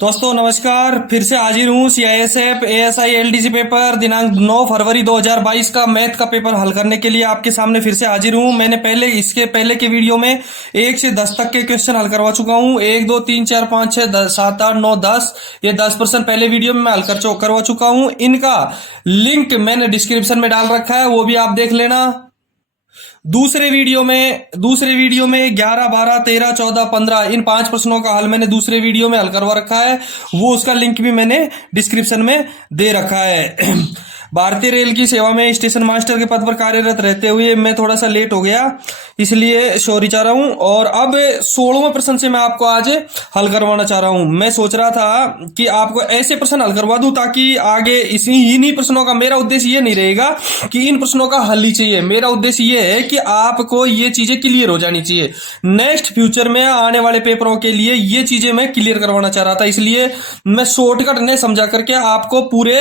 दोस्तों नमस्कार। फिर से हाजिर हूँ सीआईएसएफ एएसआई एलडीसी पेपर दिनांक 9 फरवरी 2022 का मैथ का पेपर हल करने के लिए आपके सामने फिर से हाजिर हूँ। मैंने इसके पहले के वीडियो में 1 से 10 तक के क्वेश्चन हल करवा चुका हूँ। 1 2 3 4 5 6 7 8 9 10 ये 10% पहले वीडियो में मैं हल करवा चुका हूँ। इनका लिंक मैंने डिस्क्रिप्शन में डाल रखा है, वो भी आप देख लेना। दूसरे वीडियो में 11 12 13 14 15 इन 5 प्रश्नों का हल मैंने दूसरे वीडियो में हल करवा रखा है, वो उसका लिंक भी मैंने डिस्क्रिप्शन में दे रखा है। भारतीय रेल की सेवा में स्टेशन मास्टर के पद पर कार्यरत रहते हुए मैं थोड़ा सा लेट हो गया, इसलिए सॉरी चाह रहा हूं। और अब 16वें प्रश्न से मैं आपको आज हल करवाना चाह रहा हूं। मैं सोच रहा था कि आपको ऐसे प्रश्न हल करवा दूं ताकि आगे इन्हीं प्रश्नों का, मेरा उद्देश्य ये नहीं रहेगा कि इन प्रश्नों का हल ही चाहिए। मेरा उद्देश्य ये है कि आपको ये चीजें क्लियर हो जानी चाहिए। नेक्स्ट फ्यूचर में आने वाले पेपरों के लिए ये चीजें मैं क्लियर करवाना चाह रहा था, इसलिए मैं शॉर्टकट ने समझा करके आपको पूरे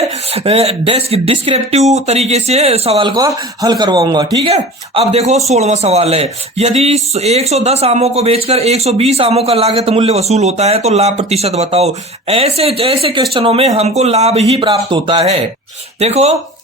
डिस्क्रिप्टिव तरीके से सवाल को हल करवाऊंगा। ठीक है, अब देखो 16वां सवाल है, यदि 110 आमों को बेचकर 120 आमों का लागत मूल्य वसूल होता है तो लाभ प्रतिशत बताओ। ऐसे क्वेश्चनों में हमको लाभ ही प्राप्त होता है। देखो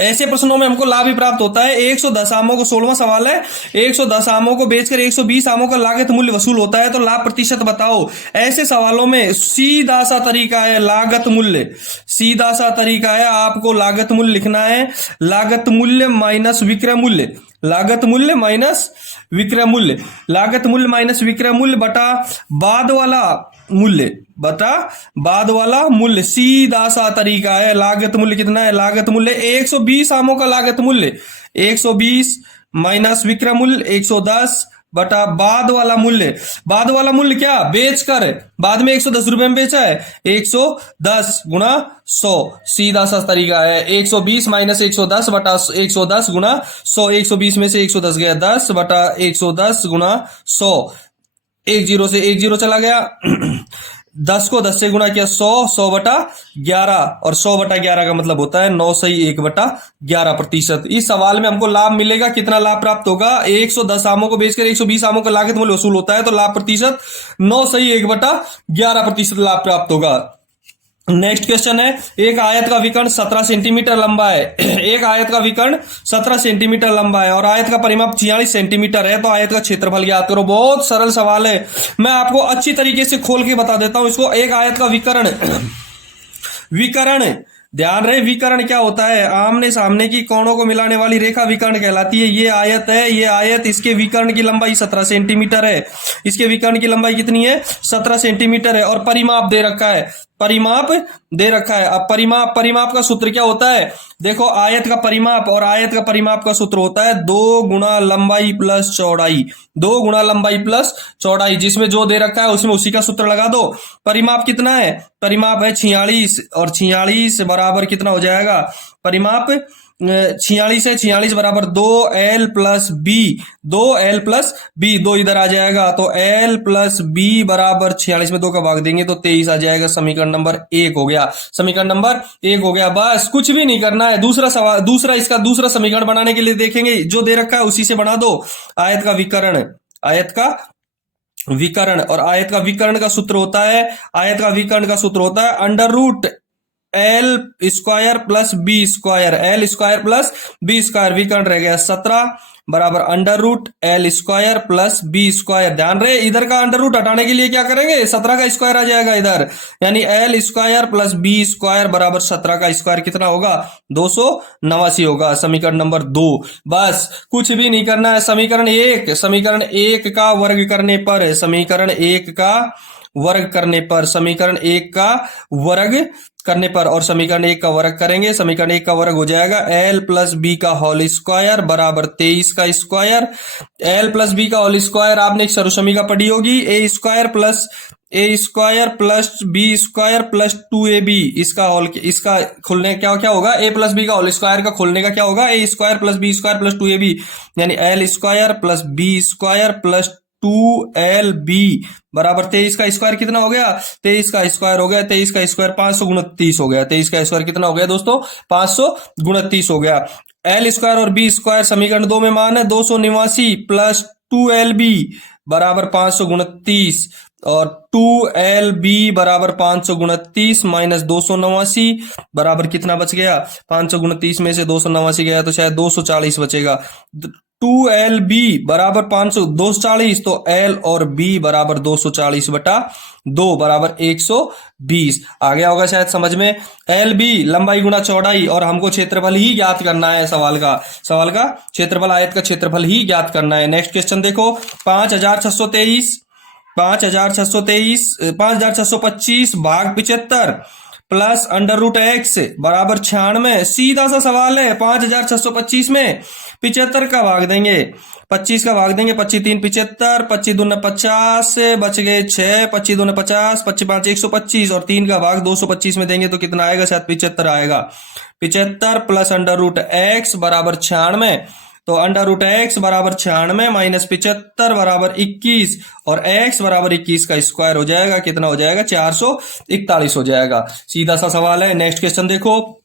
ऐसे प्रश्नों में हमको लाभ ही प्राप्त होता है। 110 आमों को, 16वां सवाल है, 110 आमों को बेचकर 120 आमों का लागत मूल्य वसूल होता है तो लाभ प्रतिशत बताओ। ऐसे सवालों में सीधा सा तरीका है लागत मूल्य, सीधा सा तरीका है, आपको लागत मूल्य लिखना है। लागत मूल्य माइनस विक्रय मूल्य, लागत मूल्य माइनस विक्रय मूल्य, लागत मूल्य माइनस विक्रय मूल्य बटा बाद वाला मूल्य, बता बाद वाला मूल्य। सीधा सा तरीका है। लागत मूल्य कितना है? लागत मूल्य 120 आमों का लागत मूल्य 120 माइनस विक्रय मूल्य 110 बटा बाद वाला मूल्य। बाद वाला मूल्य क्या? बेचकर, बाद में 110 रुपए में बेचा है, 110 गुणा 100। सीधा सा तरीका है। 120 माइनस 110 बटा 110 गुणा 100। 120 में से 110 गया 10 बटा 110 गुणा 100। 1 0 से 1 0 चला गया। 10 को 10 से गुणा किया 100, 100 बटा 11, और 100 बटा 11 का मतलब होता है 9 सही 1 बटा 11%। इस सवाल में हमको लाभ मिलेगा, कितना लाभ प्राप्त होगा? 110 आमों को बेचकर 120 आमों का लागत मूल्य वसूल होता है तो लाभ प्रतिशत 9 सही 1 बटा 11% लाभ प्राप्त होगा। नेक्स्ट क्वेश्चन है, एक आयत का विकर्ण 17 सेंटीमीटर लंबा है। एक आयत का विकर्ण 17 सेंटीमीटर लंबा है और आयत का परिमाप 46 सेंटीमीटर है, तो आयत का क्षेत्रफल ज्ञात करो। बहुत सरल सवाल है, मैं आपको अच्छी तरीके से खोल के बता देता हूं इसको। एक आयत का विकर्ण, विकर्ण ध्यान रहे, विकर्ण क्या होता है? आमने सामने की कोणों को मिलाने वाली रेखा विकर्ण कहलाती है। ये आयत है, ये आयत, इसके विकर्ण की लंबाई 17 सेंटीमीटर है। इसके विकर्ण की लंबाई कितनी है? 17 सेंटीमीटर है। और परिमाप दे रखा है, परिमाप दे रखा है। अब परिमाप का सूत्र क्या होता है? देखो, आयत का परिमाप और आयत का परिमाप का सूत्र होता है 2 गुणा लंबाई प्लस चौड़ाई। 2 गुणा लंबाई प्लस चौड़ाई, जिसमें जो दे रखा है उसमें उसी का सूत्र लगा दो। परिमाप कितना है? परिमाप है 46, और 46 बराबर कितना हो जाएगा? परिमाप 46 है, 46 बराबर 2l plus B, 2l plus B, 2 इधर आ जाएगा तो l प्लस बी बराबर 46 में 2 का भाग देंगे तो 23 आ जाएगा। समीकरण नंबर 1 हो गया, समीकरण नंबर 1 हो गया। बस कुछ भी नहीं करना है। दूसरा सवाल, इसका दूसरा समीकरण बनाने के लिए देखेंगे, जो दे रखा है उसी से बना दो। आयत का विकर्ण, आयत का विकर्ण, और आयत का विकर्ण का सूत्र होता है, आयत का विकर्ण का सूत्र होता है under root L square plus B square, L square plus B square. विकर्ण रह गया 17 बराबर under root L square plus B square. ध्यान रहे, इधर का अंडर रूट हटाने के लिए क्या करेंगे? 17 का स्क्वायर आ जाएगा इधर, यानी L square plus B square बराबर 17 का स्क्वायर कितना होगा? 289 होगा। समीकरण नंबर 2। बस कुछ भी नहीं करना है। समीकरण 1 का वर्ग करने पर, समीकरण 1 का वर्ग करने पर, समीकरण 1 का वर्ग करने पर, और समीकरण 1 का वर्ग करेंगे, समीकरण 1 का वर्ग हो जाएगा l प्लस बी का होल स्क्वायर बराबर 23 का स्क्वायर। l प्लस बी का होल स्क्वायर आपने एक सरसमीका पढ़ी होगी, a square plus B square plus 2ab। इसका खोलने क्या होगा? a प्लस बी का होल स्क्वायर का खोलने का क्या होगा? a square plus B square plus 2ab, यानी l square plus B square plus 2lb बराबर 23 का स्क्वायर कितना हो गया? 23 का स्क्वायर हो गया। 23 का स्क्वायर 529 हो गया। 23 का स्क्वायर कितना हो गया दोस्तों? 529 हो गया। एल स्क्वायर और बी स्क्वायर समीकरण 2 में मान है 289 प्लस 2lb बराबर 529, और 2LB बराबर 529 माइनस 289 बराबर कितना बच गया? 529 में से 289 गया तो शायद 240 बचेगा। 2LB बराबर 240, तो L और B बराबर 240 बटा 2 बराबर 120 आ गया होगा शायद समझ में। LB लंबाई गुना चौड़ाई, और हमको क्षेत्रफल ही ज्ञात करना है। सवाल का क्षेत्रफल, आयत का क्षेत्रफल ही ज्ञात करना है। नेक्स्ट क्वेश्चन देखो, 5625 भाग 75 प्लस अंडर रूट एक्स बराबर 96। सीधा सा सवाल है। 5625 में 75 का भाग देंगे, 25 का भाग देंगे, 25 3 75, 25 दूना 50, बच गए 6, 25 दूना 50, 25 5 125 और 3 का भाग 225 में देंगे तो कितना आएगा? शायद 75 आएगा। 75 प्लस अंडर रूट एक्स बराबर 96, तो अंडर रूट एक्स बराबर 96 माइनस 75 बराबर 21 और x बराबर 21 का स्क्वायर हो जाएगा। कितना हो जाएगा? 441 हो जाएगा। सीधा सा सवाल है। नेक्स्ट क्वेश्चन देखो,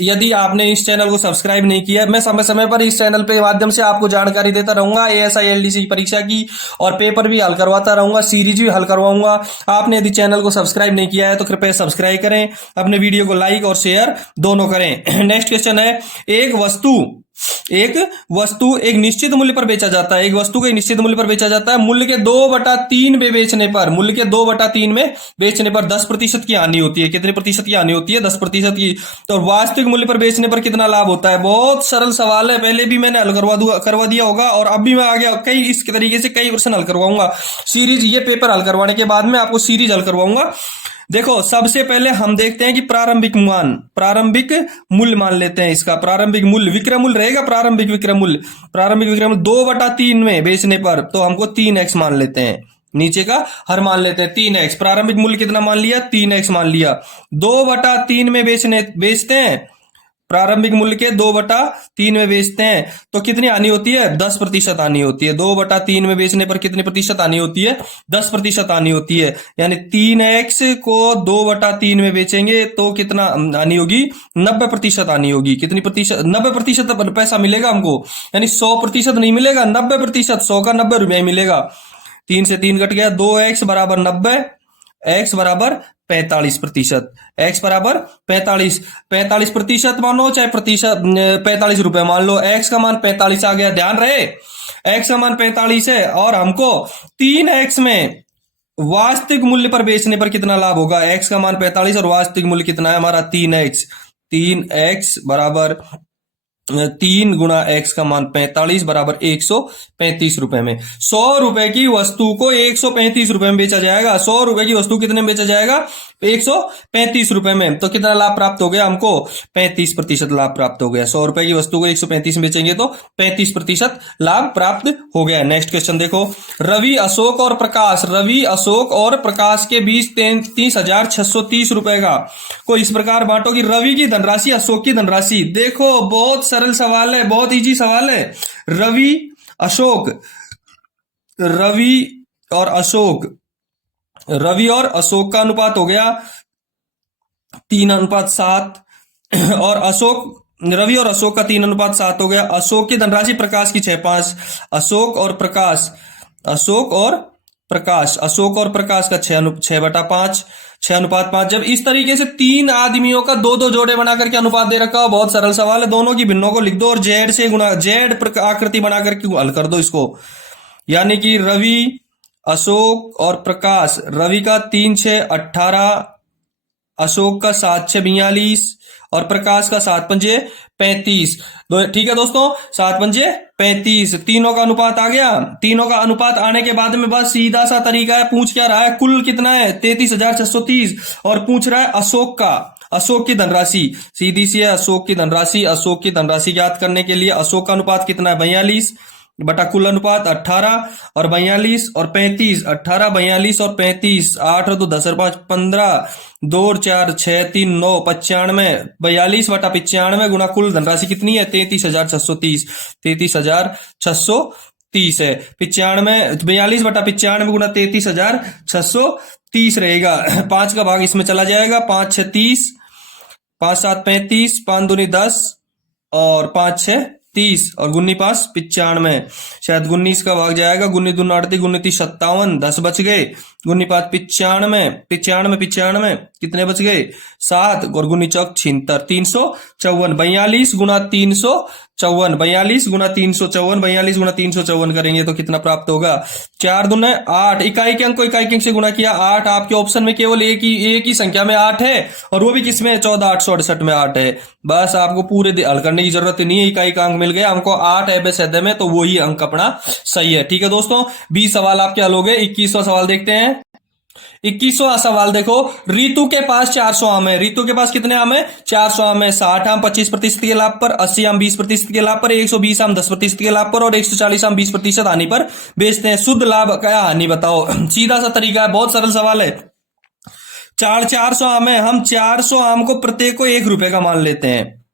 यदि आपने इस चैनल को सब्सक्राइब नहीं किया, मैं समय समय पर इस चैनल पे माध्यम से आपको जानकारी देता रहूंगा एएसआई एलडीसी की परीक्षा की, और पेपर भी हल करवाता रहूंगा, सीरीज भी हल करवाऊंगा। आपने यदि चैनल को सब्सक्राइब नहीं किया है तो कृपया सब्सक्राइब करें, अपने वीडियो को लाइक और शेयर दोनों करें। नेक्स्ट क्वेश्चन है, एक वस्तु एक निश्चित मूल्य पर बेचा जाता है। एक वस्तु को एक निश्चित मूल्य पर बेचा जाता है। मूल्य के 2/3 में बेचने पर, मूल्य के 2/3 में बेचने पर 10% की हानि होती है। कितने प्रतिशत की हानि होती है? 10% की। तो वास्तविक मूल्य पर बेचने पर कितना लाभ होता है? बहुत सरल सवाल है, पहले भी मैंने हल करवा दिया होगा, और अब भी मैं आगे कई इस तरीके से कई प्रश्न हल करवाऊंगा। सीरीज, ये पेपर हल करवाने के बाद में आपको सीरीज हल करवाऊंगा। देखो, सबसे पहले हम देखते हैं कि प्रारंभिक मूल्य मान लेते हैं। इसका प्रारंभिक मूल्य विक्रय मूल्य रहेगा। प्रारंभिक विक्रय मूल्य 2/3 में बेचने पर, तो हमको 3x मान लेते हैं। नीचे का हर मान लेते हैं 3x। प्रारंभिक मूल्य कितना मान लिया? 3x मान लिया। 2/3 में बेचते हैं, प्रारंभिक मूल्य के 2/3 में बेचते हैं तो कितनी हानि होती है? 10% हानि होती है। 2/3 में बेचने पर कितनी प्रतिशत हानि होती है? 10% हानि होती है। यानी 3x को 2/3 में बेचेंगे तो कितना हानि होगी? 90% हानि होगी। कितनी प्रतिशत? 90% पैसा मिलेगा हमको, यानी 100% नहीं मिलेगा, 90%। 100 का 90 रुपया मिलेगा। 3 से 3 कट गया, 2x बराबर 90, x बराबर 45%। x बराबर 45% मानो, चाहे प्रतिशत 45 रुपए मान लो। x का मान 45 आ गया, ध्यान रहे x का मान 45 है, और हमको 3x में वास्तविक मूल्य पर बेचने पर कितना लाभ होगा? x का मान 45 और वास्तविक मूल्य कितना है हमारा? 3x बराबर 3 गुणा x का मान 45 बराबर 135 रुपए में। 100 रुपए की वस्तु को 135 रुपए में बेचा जाएगा। 100 रुपए की वस्तु कितने में बेचा जाएगा? 135 रुपए में। तो कितना लाभ प्राप्त हो गया हमको? 35% लाभ प्राप्त हो गया। 100 रुपए की वस्तु को 135 में बेचेंगे तो 35% लाभ प्राप्त हो गया। नेक्स्ट क्वेश्चन देखो, रवि अशोक और प्रकाश के बीच 33,630 रुपए का को इस प्रकार बांटो कि रवि की धनराशि अशोक की धनराशि। देखो, बहुत सरल सवाल है, बहुत इजी सवाल है। रवि और अशोक का अनुपात हो गया 3:7, और रवि और अशोक का 3:7 हो गया। अशोक की धनराशि प्रकाश की 6/5। अशोक और प्रकाश का 6/5, 6:5। जब इस तरीके से 3 आदमियों का 2-2 जोड़े बना करके अनुपात दे रखा हो, बहुत सरल सवाल है। दोनों की भिन्नों को लिख दो और जेड से गुणा, जेड आकृति बना करके हल कर दो इसको। यानी कि रवि, अशोक और प्रकाश, रवि का 3 6 18, अशोक का 7 6 42 और प्रकाश का 7 5 35। ठीक है दोस्तों, 7 5 35। तीनों का अनुपात आ गया। तीनों का अनुपात आने के बाद में बस सीधा सा तरीका है। पूछ क्या रहा है? कुल कितना है? 33,630, और पूछ रहा है अशोक की धनराशि। सीधी सी है, अशोक की धनराशि ज्ञात करने के लिए अशोक का अनुपात कितना है? 42 बटा कुल अनुपात 18 और 42 और 35। 18 42 और 35, 8 और 2 10 और 5 15, 2 और 4 6 3 9 95। 42 बटा 95 गुणा कुल धनराशि कितनी है? 33,630। 33,630 है। 42 बटा 95 गुणा 33,630 रहेगा। 5 का भाग इसमें चला जाएगा। 5 6 30, 5 7 35, 5 दूनी 10 और 5 6 30 और गुन्नी 5 95, शायद 19 का भाग जाएगा, गुन्नी 2 38, गुन्नी 30 57, 10 बच गए, गुन्नी 5 95, 95 95 कितने बच गए 7 और गुन्नी चौक 76, 354, 42 गुना 354, 42 गुना 354, 42 गुना 354 करेंगे तो कितना प्राप्त होगा 4 दूने 8, इकाई के अंक को इकाई के अंक से गुना किया 8, आपके ऑप्शन में केवल एक ही संख्या में 8 है और वो भी किसमें 14,868 में 8 है। बस आपको पूरे हल करने की जरूरत नहीं है, इकाई का अंक मिल गया हमको 8 है बेसद में, तो वही अंक अपना सही है। ठीक है दोस्तों, 20 सवाल आपके हल हो गए। 21वां सवाल देखते हैं। 21वां सवाल देखो, रितु के पास 400 आम है। रितु के पास कितने आम है 400 आम है। 60 आम 25% के लाभ पर, 80 आम 20% के लाभ पर, 120 आम 10% के लाभ पर और 140 आम 20% हानि पर बेचते हैं। शुद्ध लाभ क्या हानि बताओ। सीधा सा तरीका है, बहुत सरल सवाल है। 400 आम है, हम 400 आम को प्रत्येक को 1 रुपए का मान लेते हैं,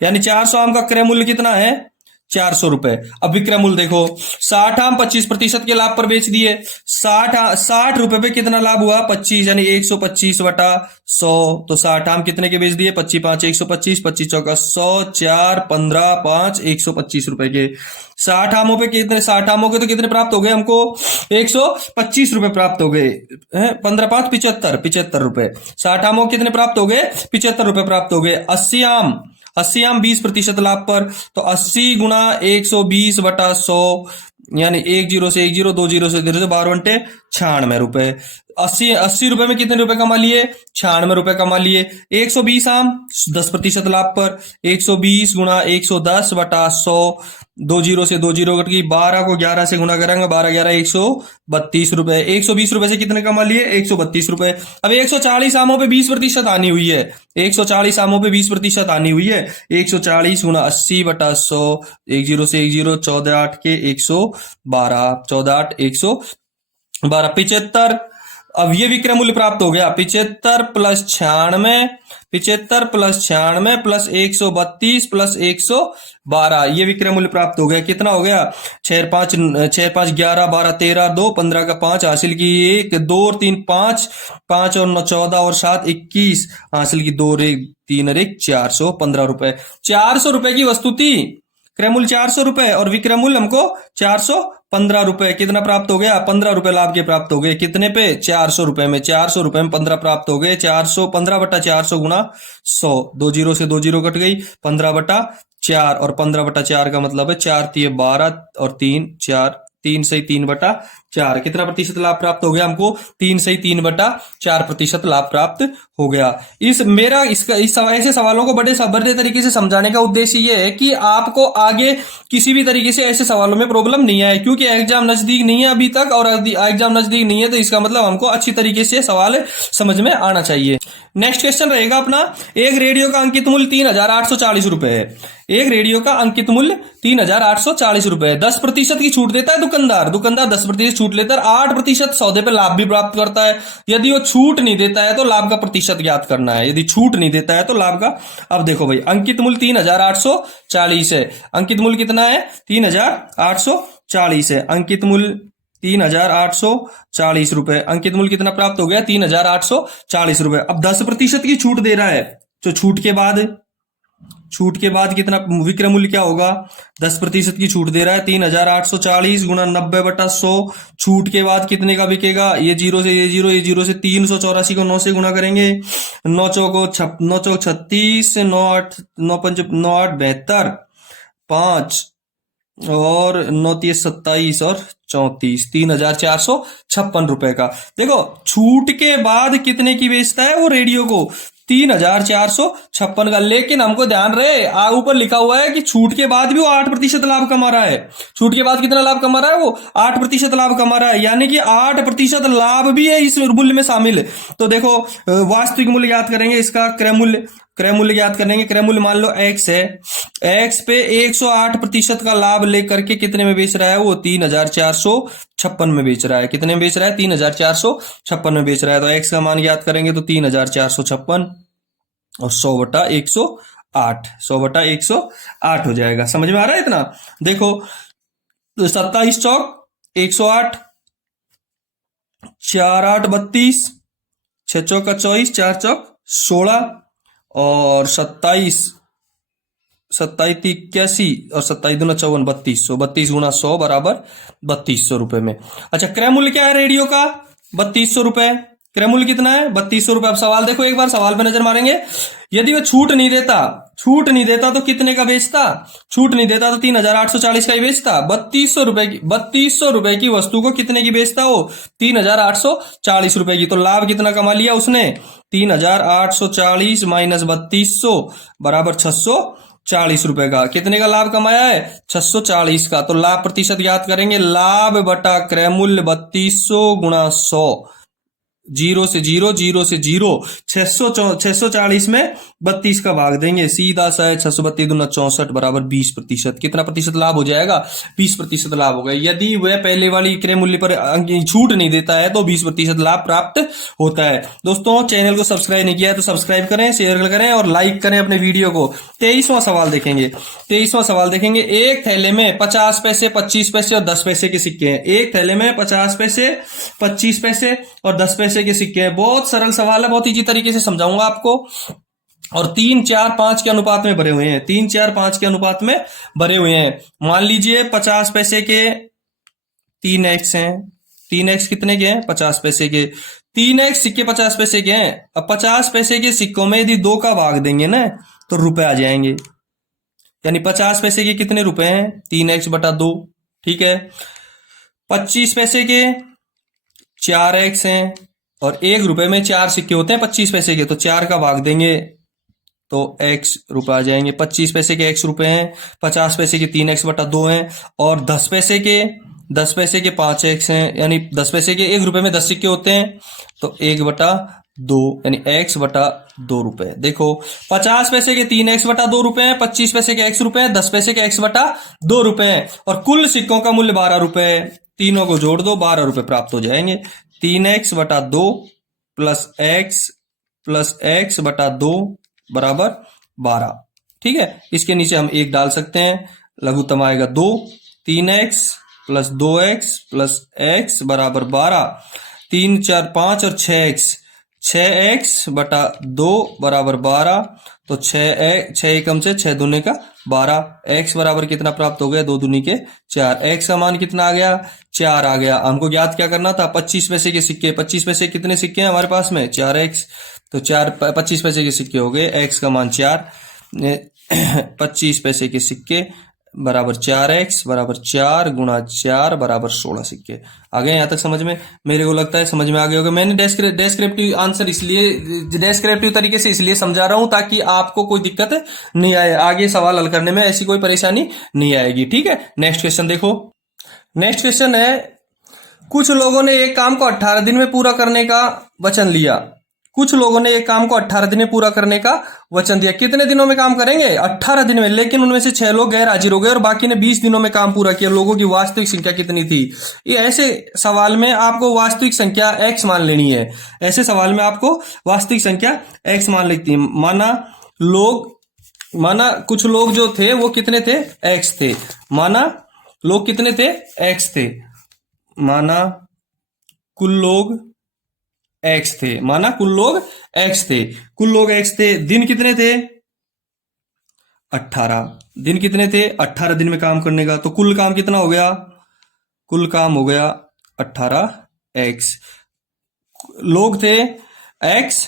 यानी 400 आम का क्रय मूल्य कितना है 400 रुपए। अब विक्रय मूल्य देखो, 60 आम 25% के लाभ पर बेच दिए, 60 रुपए पे कितना लाभ हुआ 25, यानी 125 बटा 100, तो 60 आम कितने के बेच दिए 25 5 125, 25 चौका 100, 4 15 5 125 रुपए के। 60 आमों पे कितने, 60 आमों के तो कितने प्राप्त हो गए हमको 125 रुपए प्राप्त हो गए, 15 5 75 रुपए। 60 आमों कितने प्राप्त हो गए 75 रुपए प्राप्त हो गए। 80 आम 20% लाभ पर, तो 80 गुना 120 बटा 100, यानी 10 से 10 20 से 0 से 12 घंटे 96 रुपए। 80 रुपए में कितने रुपए कमा लिए 96 रुपए कमा लिए। 120 आम 10% लाभ पर, 120 गुना 110 बटा 100, 20 से 20 कट गई, 12 को 11 से गुना करेंगे, 12 11 132 रुपए। 120 रुपए से कितने कमा लिए 132 रुपए। अब 140 आमों पे 20% आनी हुई है, 140 आमों पे 20% आनी हुई है। 140 गुना 80 बटा 100, 10 से 10 14 8 के 112, 14 8 112, 75। अब ये विक्रय मूल्य प्राप्त हो गया 75 प्लस 96, 75 प्लस 96 प्लस 132 प्लस 112, ये विक्रय मूल्य प्राप्त हो गया। कितना हो गया 6 5 11 12 13 2 15 का 5 हासिल की 1 2 और 3 5 5 और 9 14 और 7 21 हासिल की 2 और 1 3 और 1 415 रुपए। 400 रुपए की वस्तु थी, क्रय मूल्य 400 रुपए और विक्रय मूल्य हमको 415 रुपए। कितना प्राप्त हो गया 15 रुपए लाभ के प्राप्त हो गए। कितने पे 400 रुपए में, 400 रुपए में 15 प्राप्त हो गए। 415 बटा 400 गुना 100, 20 से 20 कट गई, 15 बटा 4 और 15 बटा 4 का मतलब है 4 3 12 और 3 4, 3 से 3 बटा 4, कितना प्रतिशत लाभ प्राप्त हो गया हमको 3 से 3 बटा 4% लाभ प्राप्त हो गया। ऐसे सवालों को बड़े तरीके से समझाने का उद्देश्य ये है कि आपको आगे किसी भी तरीके से ऐसे सवालों में प्रॉब्लम नहीं आए, क्योंकि एग्जाम नजदीक नहीं है अभी तक, और एग्जाम नजदीक नहीं है तो इसका मतलब हमको अच्छी तरीके से सवाल समझ में आना चाहिए। नेक्स्ट क्वेश्चन रहेगा अपना, एक रेडियो का अंकित मूल्य 3,840 रुपए है। एक रेडियो का अंकित मूल्य 3,840 रुपए, 10% की छूट देता है दुकानदार 10% छूट लेता है, 8% सौदे पे लाभ भी प्राप्त करता है। यदि वो छूट नहीं देता है तो लाभ का प्रतिशत ज्ञात करना है। यदि छूट नहीं देता है तो लाभ का, अब देखो भाई अंकित मूल्य 3,840 है। अंकित मूल्य कितना है 3,840 है। अंकित मूल्य 3,840 रुपए। अंकित मूल्य कितना प्राप्त हो गया 3,840 रुपए। अब 10% की छूट दे रहा है, तो छूट के बाद कितना विक्रय मूल्य क्या होगा 10% की छूट दे रहा है 3,840 गुना 90 बटा 100, छूट के बाद कितने का बिकेगा, ये 0 से 0 से 384 को 9 से गुना करेंगे, 9 चौको 36, 9 8 72, 5 और 9 30 27 और 34, 3,456 रुपए का। देखो छूट के बाद कितने की बेचता है वो रेडियो को 3,456 का, लेकिन हमको ध्यान रहे ऊपर लिखा हुआ है कि छूट के बाद भी वो 8% लाभ कमा रहा है। छूट के बाद कितना लाभ कमा रहा है वो 8% लाभ कमा रहा है, यानी कि 8% लाभ भी है इस मूल्य में शामिल। तो देखो वास्तविक मूल्य ज्ञात करेंगे, इसका क्रय मूल्य ज्ञात करेंगे। क्रय मूल्य मान लो x है, x पे 108% का लाभ लेकर के कितने में बेच रहा है वो 3,456 में बेच रहा है। कितने में बेच रहा है 3,456 में बेच रहा है। तो x का मान ज्ञात करेंगे तो 3,456 और 100 बटा 108, 100 बटा 108 हो जाएगा। समझ में आ रहा है इतना। देखो 27 चौक 108, 4 8 32, 6 चौका 24, 4 चौक 16 और 27 2781 और 27 दूना 54, 3200, 32 गुना 100 बराबर 3200 रुपए में। अच्छा, क्रय मूल्य क्या है रेडियो का? 3200 रुपए। क्रय मूल्य कितना है? 3200 रुपए। अब सवाल देखो, एक बार सवाल पे नजर मारेंगे। यदि वह छूट नहीं देता तो कितने का बेचता? छूट नहीं देता तो 3840 का ही बेचता। 3200 रुपए की वस्तु को कितने की बेचता हो? 3840 रुपए की। तो लाभ कितना कमा लिया उसने? 3840 माइनस 3200 बराबर 640 रुपए का। कितने का लाभ कमाया है? 640 का। तो लाभ प्रतिशत याद करेंगे, लाभ बटा क्रय मूल्य 3200 गुणा 100, 0 से 0, 0 से 0, 640 में 32 का भाग देंगे, सीधा सा है 632 दूना 64 बराबर 20%। कितना प्रतिशत लाभ हो जाएगा? 20% लाभ होगा। यदि वह पहले वाली क्रय मूल्य पर छूट नहीं देता है तो 20% लाभ प्राप्त होता है। दोस्तों, चैनल को सब्सक्राइब नहीं किया है तो सब्सक्राइब करें, शेयर करें और लाइक करें अपने वीडियो को। 23वां सवाल देखेंगे। एक थैले में 50 पैसे, 25 पैसे और 10 पैसे के सिक्के हैं। एक थैले में 50 पैसे, 25 पैसे और 10 पैसे के सिक्के हैं। बहुत सरल सवाल है, बहुत इजी तरीके से समझाऊंगा आपको। और 3, 4, 5 के अनुपात में भरे हुए हैं। 3, 4, 5 के अनुपात में भरे हुए हैं। मान लीजिए 50 पैसे के 3x हैं। 3x कितने के हैं? 50 पैसे के। 3x सिक्के 50 पैसे के हैं। अब 50 पैसे के सिक्कों में यदि 2 का भाग देंगे ना तो रुपए आ जाएंगे। यानी 50 पैसे के कितने रुपए हैं? 3x बटा 2। ठीक है। 25 पैसे के 4x हैं और 1 रुपए में 4 सिक्के होते हैं 25 पैसे के, तो 4 का भाग देंगे तो x रुपए आ जाएंगे। 25 पैसे के x रुपए हैं, 50 पैसे के 3x बटा 2 हैं और 10 पैसे के 5x हैं। यानी 10 पैसे के 1 रुपए में 10 सिक्के होते हैं तो 1 बटा 2 यानी x बटा 2 रुपए। देखो, 50 पैसे के 3x बटा 2 रुपए हैं, 25 पैसे के x रुपए हैं, 10 पैसे के x बटा 2 रुपए हैं और कुल सिक्कों का मूल्य 12 रुपए है। तीनों को जोड़ दो, 12 रुपए प्राप्त हो जाएंगे। 3x बटा 2 प्लस x बटा 2 बराबर 12। ठीक है। इसके नीचे हम 1 डाल सकते हैं, लघुत्तम आएगा 2। 3x plus 2x plus x बराबर 12। 3, 4, 5 और 6x बटा 2 बराबर 12। तो 6 एकम से 6 दूनी का 12। x बराबर कितना प्राप्त हो गया? 2 दूनी के 4। x का मान कितना आ गया? 4 आ गया। हमको ज्ञात क्या करना था? 25 पैसे के सिक्के। 25 पैसे कितने सिक्के हैं हमारे पास में? 4x। तो 25 पैसे के सिक्के हो गए, x का मान 4। 25 पैसे के सिक्के बराबर 4x बराबर 4 गुणा 4 बराबर 16 सिक्के। आ गए यहाँ तक समझ में? मेरे को लगता है समझ में आ गए होगा। मैंने डेस्क्रिप्टिव आंसर इसलिए डेस्क्रिप्टिव तरीके से इसलिए समझा रहा हूं ताकि आपको कोई दिक्कत नहीं आए, आगे सवाल हल करने में ऐसी कोई परेशानी नहीं आएगी। ठीक है। नेक्स्ट क्वेश्चन देखो। नेक्स्ट क्वेश्चन है, कुछ लोगों ने एक काम को 18 दिन में पूरा करने का वचन लिया। कुछ लोगों ने एक काम को 18 दिन में पूरा करने का वचन दिया। कितने दिनों में काम करेंगे? 18 दिन में। लेकिन उनमें से 6 लोग गैर हाजिर हो गए और बाकी ने 20 दिनों में काम पूरा किया। लोगों की वास्तविक संख्या कितनी थी? ये ऐसे सवाल में आपको वास्तविक संख्या x मान लेनी है। ऐसे सवाल में आपको वास्तविक संख्या x मान लेती है। माना कुछ लोग जो थे वो कितने थे? x थे। माना लोग कितने थे? x थे। माना कुल लोग x थे। माना कुल लोग x थे। कुल लोग x थे। दिन कितने थे? 18। दिन कितने थे? 18 दिन में काम करने का। तो कुल काम कितना हो गया? कुल काम हो गया 18x। लोग थे x,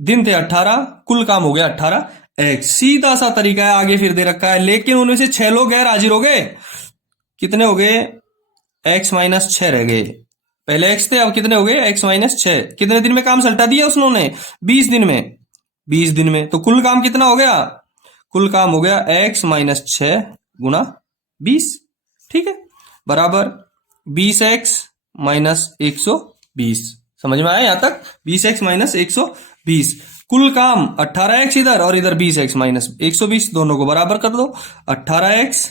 दिन थे 18, कुल काम हो गया 18x। सीधा सा तरीका है, आगे फिर दे रखा है। लेकिन उनमें से 6 लोग गैर हाजिर हो गए। कितने हो गए? x माइनस 6 रह गए। पहले x थे, अब कितने हो गए? x minus 6। कितने दिन में काम सल्टा दिया उसने? 20 दिन में। 20 दिन में। तो कुल काम कितना हो गया? कुल काम हो गया x माइनस 6 गुना 20। ठीक है। बराबर 20x माइनस 120। समझ में आया यहां तक? 20x minus 120। कुल काम 18x इधर और इधर 20x माइनस 120, दोनों को बराबर कर दो। 18x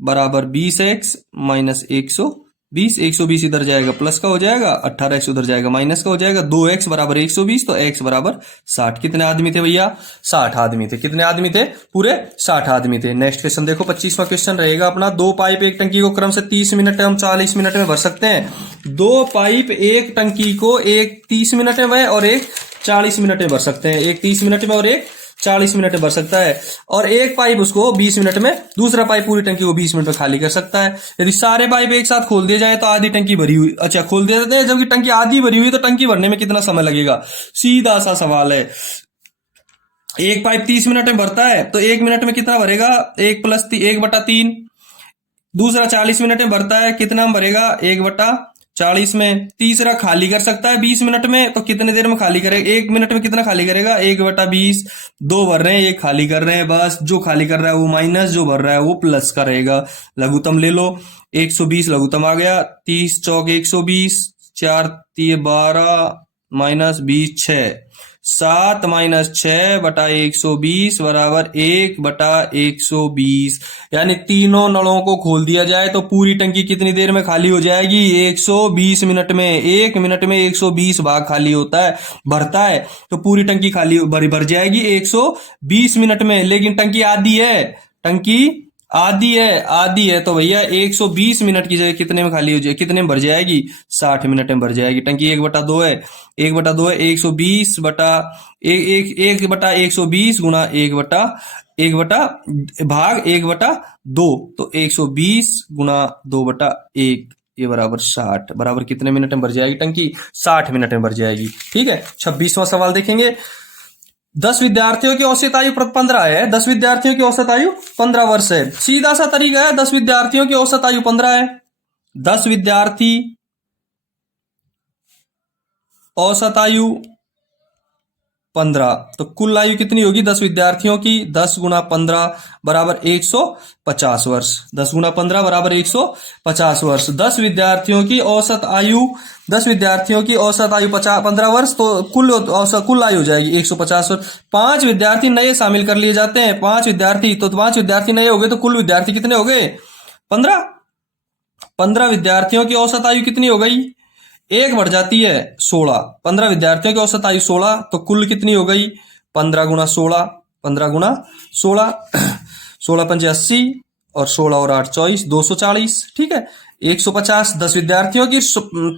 बराबर 20x माइनस 120। 120 इधर जाएगा प्लस का हो जाएगा, 18x उधर जाएगा माइनस का हो जाएगा। 2x बराबर 120 तो x बराबर 60। कितने आदमी थे भैया? 60 आदमी थे। कितने आदमी थे? पूरे 60 आदमी थे। नेक्स्ट क्वेश्चन देखो, 25वां क्वेश्चन रहेगा अपना। 2 पाइप एक टंकी को क्रम से 30 मिनट एवं 40 मिनट में भर सकते हैं। 2 पाइप एक टंकी को एक 30 मिनट में और एक 40 मिनट में भर सकते हैं। एक 30 मिनट में और एक 40 मिनट में भर सकता है। और एक पाइप उसको 20 मिनट में, दूसरा पाइप पूरी टंकी को 20 मिनट में खाली कर सकता है। यदि सारे पाइप एक साथ खोल दिए जाए तो आधी टंकी भरी हुई, अच्छा खोल दिए जाते हैं जबकि टंकी आधी भरी हुई तो टंकी भरने में कितना समय लगेगा? सीधा सा सवाल है। एक पाइप 30 मिनट में भरता है तो 1 मिनट में कितना भरेगा? 1+1/3। दूसरा 40 मिनट में भरता है, कितना में भरेगा? 1/40 में। तीसरा खाली कर सकता है 20 मिनट में, तो कितने देर में खाली करेगा? 1 मिनट में कितना खाली करेगा? 1/20। दो भर रहे हैं, एक खाली कर रहे हैं, बस जो खाली कर रहा है वो माइनस, जो भर रहा है वो प्लस करेगा। लघुत्तम ले लो, 120 लघुत्तम आ गया। 30 चौक 120, 4 तिये 12 माइनस 20 6, 7 - 6/120 बराबर 1/120। यानी तीनों नलों को खोल दिया जाए तो पूरी टंकी कितनी देर में खाली हो जाएगी? 120 मिनट में। 1 मिनट में 120 भाग खाली होता है, भरता है, तो पूरी टंकी खाली भर जाएगी 120 मिनट में। लेकिन टंकी आधी है, टंकी आधी है तो भैया 120 मिनट की जगह कितने में खाली हो जाए, कितने में भर जाएगी? 60 मिनट में भर जाएगी। टंकी 1/2 है, 1/2 है, 120 बटा 1/120 गुना 1/2 तो 120 गुना 2/1, ये बराबर 60। बराबर कितने मिनट में भर जाएगी टंकी? 60 मिनट में भर जाएगी। ठीक है। 26वां सवाल देखेंगे। 10 विद्यार्थियों की औसत आयु 15 है। 10 विद्यार्थियों की औसत आयु 15 वर्ष है। सीधा सा तरीका है, 10 विद्यार्थियों की औसत आयु 15 है। 10 विद्यार्थी औसत आयु 15, तो कुल आयु कितनी होगी 10 विद्यार्थियों की? 10 गुना 15 बराबर 150 वर्ष। 10 गुना 15 बराबर 150 वर्ष। 10 विद्यार्थियों की औसत आयु 15 वर्ष, तो कुल आयु हो जाएगी 150 वर्ष। 5 विद्यार्थी नए शामिल कर लिए जाते हैं। 5 विद्यार्थी नए हो गए तो कुल विद्यार्थी कितने हो गए? 15। 15 विद्यार्थियों की औसत आयु कितनी हो गई? एक बढ़ जाती है 16। 15 विद्यार्थियों की औसत आयु 16, तो कुल कितनी हो गई? 15 गुना 16, 15 गुना 16, 16 पंजे 80 और 16 और 8 24, 240। ठीक है। 150 10 विद्यार्थियों की,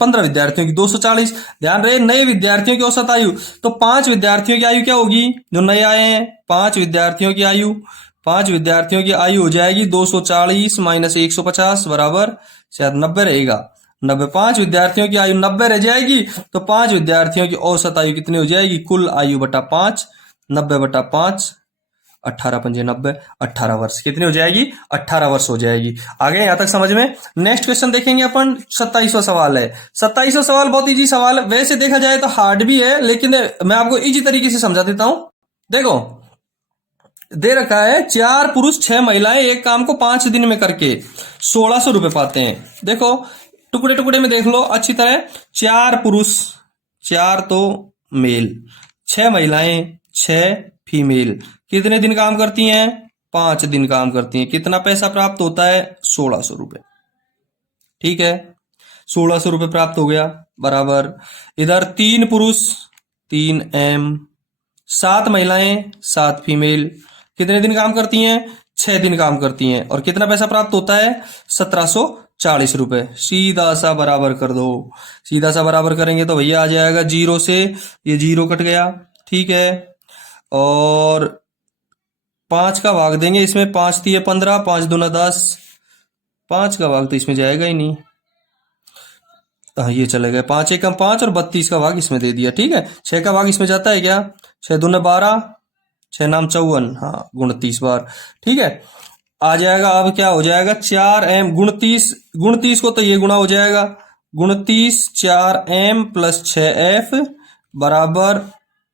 15 विद्यार्थियों की 240। ध्यान रहे नए विद्यार्थियों की औसत आयु, तो 5 विद्यार्थियों की आयु क्या होगी जो नए आए हैं? 5 विद्यार्थियों की आयु हो जाएगी 240 माइनस 150 बराबर शायद 90 रहेगा। 90। 5 विद्यार्थियों की आयु 90 रह जाएगी, तो 5 विद्यार्थियों की औसत आयु कितनी हो जाएगी? कुल आयु बटा 5, 90/5, 18 पंजे 90, 18 वर्ष। कितनी हो जाएगी? 18 वर्ष हो जाएगी। आगे यहां तक समझ में? नेक्स्ट क्वेश्चन देखेंगे अपन। 27वां सवाल है। 27वां सवाल बहुत इजी सवाल है, वैसे देखा जाए तो हार्ड भी है, लेकिन मैं आपको इजी तरीके से समझा देता हूं। देखो, दे रखा है 4 पुरुष 6 महिलाएं एक काम को 5 दिन में करके 1600 रुपए पाते हैं। देखो टुकड़े टुकड़े में देख लो अच्छी तरह। 4 पुरुष, 4 तो मेल, 6 महिलाएं, 6 फीमेल, कितने दिन काम करती हैं? 5 दिन काम करती हैं। कितना पैसा प्राप्त होता है? 1600 रुपए। ठीक है, 1600 रुपए प्राप्त हो गया। बराबर इधर 3 पुरुष 3M, 7 महिलाएं 7 फीमेल, कितने दिन काम करती हैं? 6 दिन काम करती हैं। और कितना पैसा प्राप्त होता है? 1740 रुपए। सीधा सा बराबर कर दो। सीधा सा बराबर करेंगे तो भैया आ जाएगा 0 से, ये 0 कट गया। ठीक है। और 5 का भाग देंगे इसमें, 5 तिये 15, 5 दूना 10, 5 का भाग तो इसमें जाएगा ही नहीं। ये चले गए 5 एकम 5 और 32 का भाग इसमें दे दिया। ठीक है। 6 का भाग इसमें जाता है क्या? 6 दूना 12, 6 नाम 54, हाँ 29 बार। ठीक है। आ जाएगा, अब क्या हो जाएगा? 4M 29 को तो ये गुणा हो जाएगा। 29 4M प्लस 6F बराबर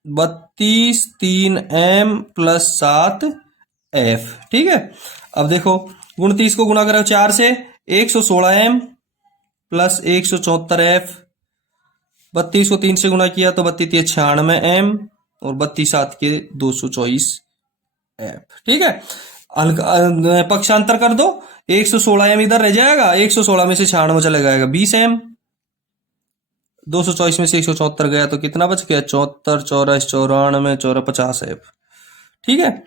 32 3M प्लस 7F। ठीक है। अब देखो 29 को गुणा करो 4 से, 116M प्लस 174F। 32 को 3 से गुणा किया तो 32 96M और 32 7 के 224F। ठीक है। पक्षांतर कर दो, 116M इधर रह जाएगा, 116 में से 96 चला जाएगा 20M, 224 में से 174 गया तो कितना बच गया? 74 84 94 14 50F। ठीक है।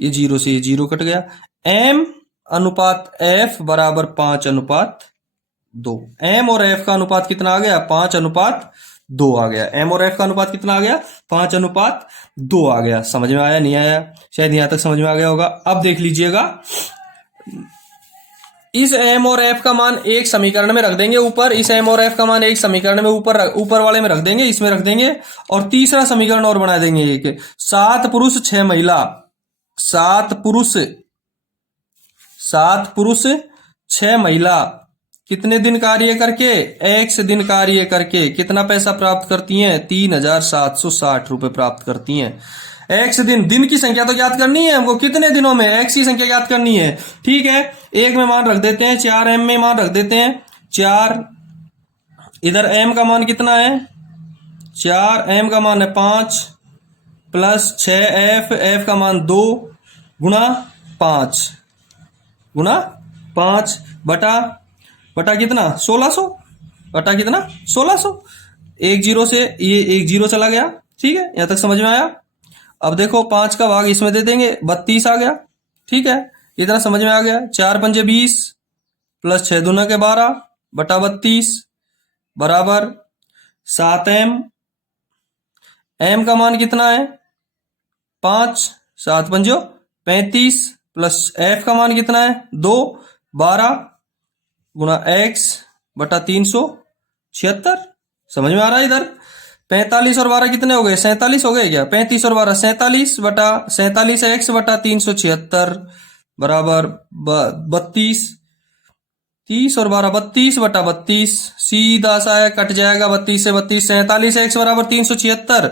ये 0 से ये 0 कट गया। M अनुपात F बराबर 5:2। M और F का अनुपात कितना आ गया? 5:2। दो आ गया। एम और एफ का अनुपात कितना आ गया? 5:2 आ गया। समझ में आया? नहीं आया? शायद यहां तक समझ में आ गया होगा। अब देख लीजिएगा, इस एम और एफ का मान एक समीकरण में रख देंगे ऊपर, इस एम और एफ का मान एक समीकरण में ऊपर वाले में रख देंगे, इसमें रख देंगे, और तीसरा समीकरण और बना देंगे एक, 7 पुरुष 6 महिला, 7 पुरुष 6 महिला कितने दिन कार्य करके? x दिन कार्य करके कितना पैसा प्राप्त करती हैं? 3,760 रुपए प्राप्त करती हैं। x दिन की संख्या तो ज्ञात करनी है हमको, कितने दिनों में x की संख्या ज्ञात करनी है। ठीक है, एक में मान रख देते हैं 4, m में मान रख देते हैं 4, इधर m का मान कितना है? 4, m का मान है 5 प्लस 6f, f का मान 2 गुणा 5 बटा कितना? 1600 बटा कितना? 1600। एक जीरो से ये एक जीरो चला गया। ठीक है, यहां तक समझ में आया? अब देखो 5 का भाग इसमें दे देंगे, 32 आ गया। ठीक है, इतना समझ में आ गया। 4 पंजे 20 प्लस 6 दूना के 12 बटा 32 बराबर 7m। m का मान कितना है? 5, 7 पंजो 35 प्लस f का मान कितना है? 2, 12 गुणा x बटा 376। समझ में आ रहा है? इधर 45 और 12 कितने हो गए? 47 हो गए क्या? 35 और 12 47 बटा 47 x बटा 376 बराबर 32। 30 और 12 32 बटा 32, सीधा सा है, कट जाएगा 32 से 32। 47x बराबर 376,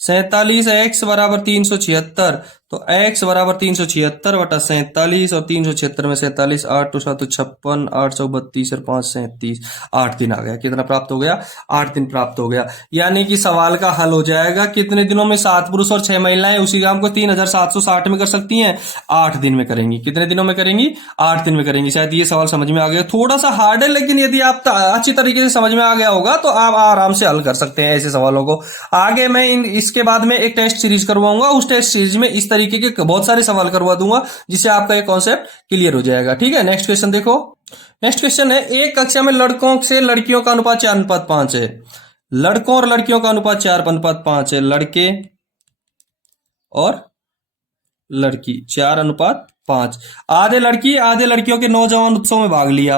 47x बराबर 376, तो x बराबर 376 बटा 47, और 376 में 47, 8 2 7 56, 8 सौ 32 और 5 37, 8 दिन आ गया। कितना प्राप्त हो गया? 8 दिन प्राप्त हो गया। यानी कि सवाल का हल हो जाएगा कितने दिनों में 7 पुरुष और 6 महिलाएं उसी काम को 3,760 में कर सकती हैं? 8 दिन में करेंगी। कितने दिनों में करेंगी? 8 दिन में करेंगी। शायद ये सवाल समझ में आ गया। थोड़ा सा हार्ड है, लेकिन यदि आप अच्छी तरीके से समझ में आ गया होगा तो आप आराम से हल कर सकते हैं ऐसे सवालों को। आगे मैं इसके बाद में एक टेस्ट सीरीज करवाऊंगा, उस टेस्ट सीरीज में इस तरीके के बहुत सारे सवाल करवा दूंगा, जिससे आपका ये कॉन्सेप्ट क्लियर हो जाएगा। ठीक है, नेक्स्ट क्वेश्चन देखो। नेक्स्ट क्वेश्चन है, एक कक्षा में लड़कों से लड़कियों का अनुपात 4:5 है। लड़कों और लड़कियों का अनुपात 4:5 है। लड़के और लड़की 4:5। आधे लड़की आधे लड़कियों के नौजवान उत्सव में भाग लिया।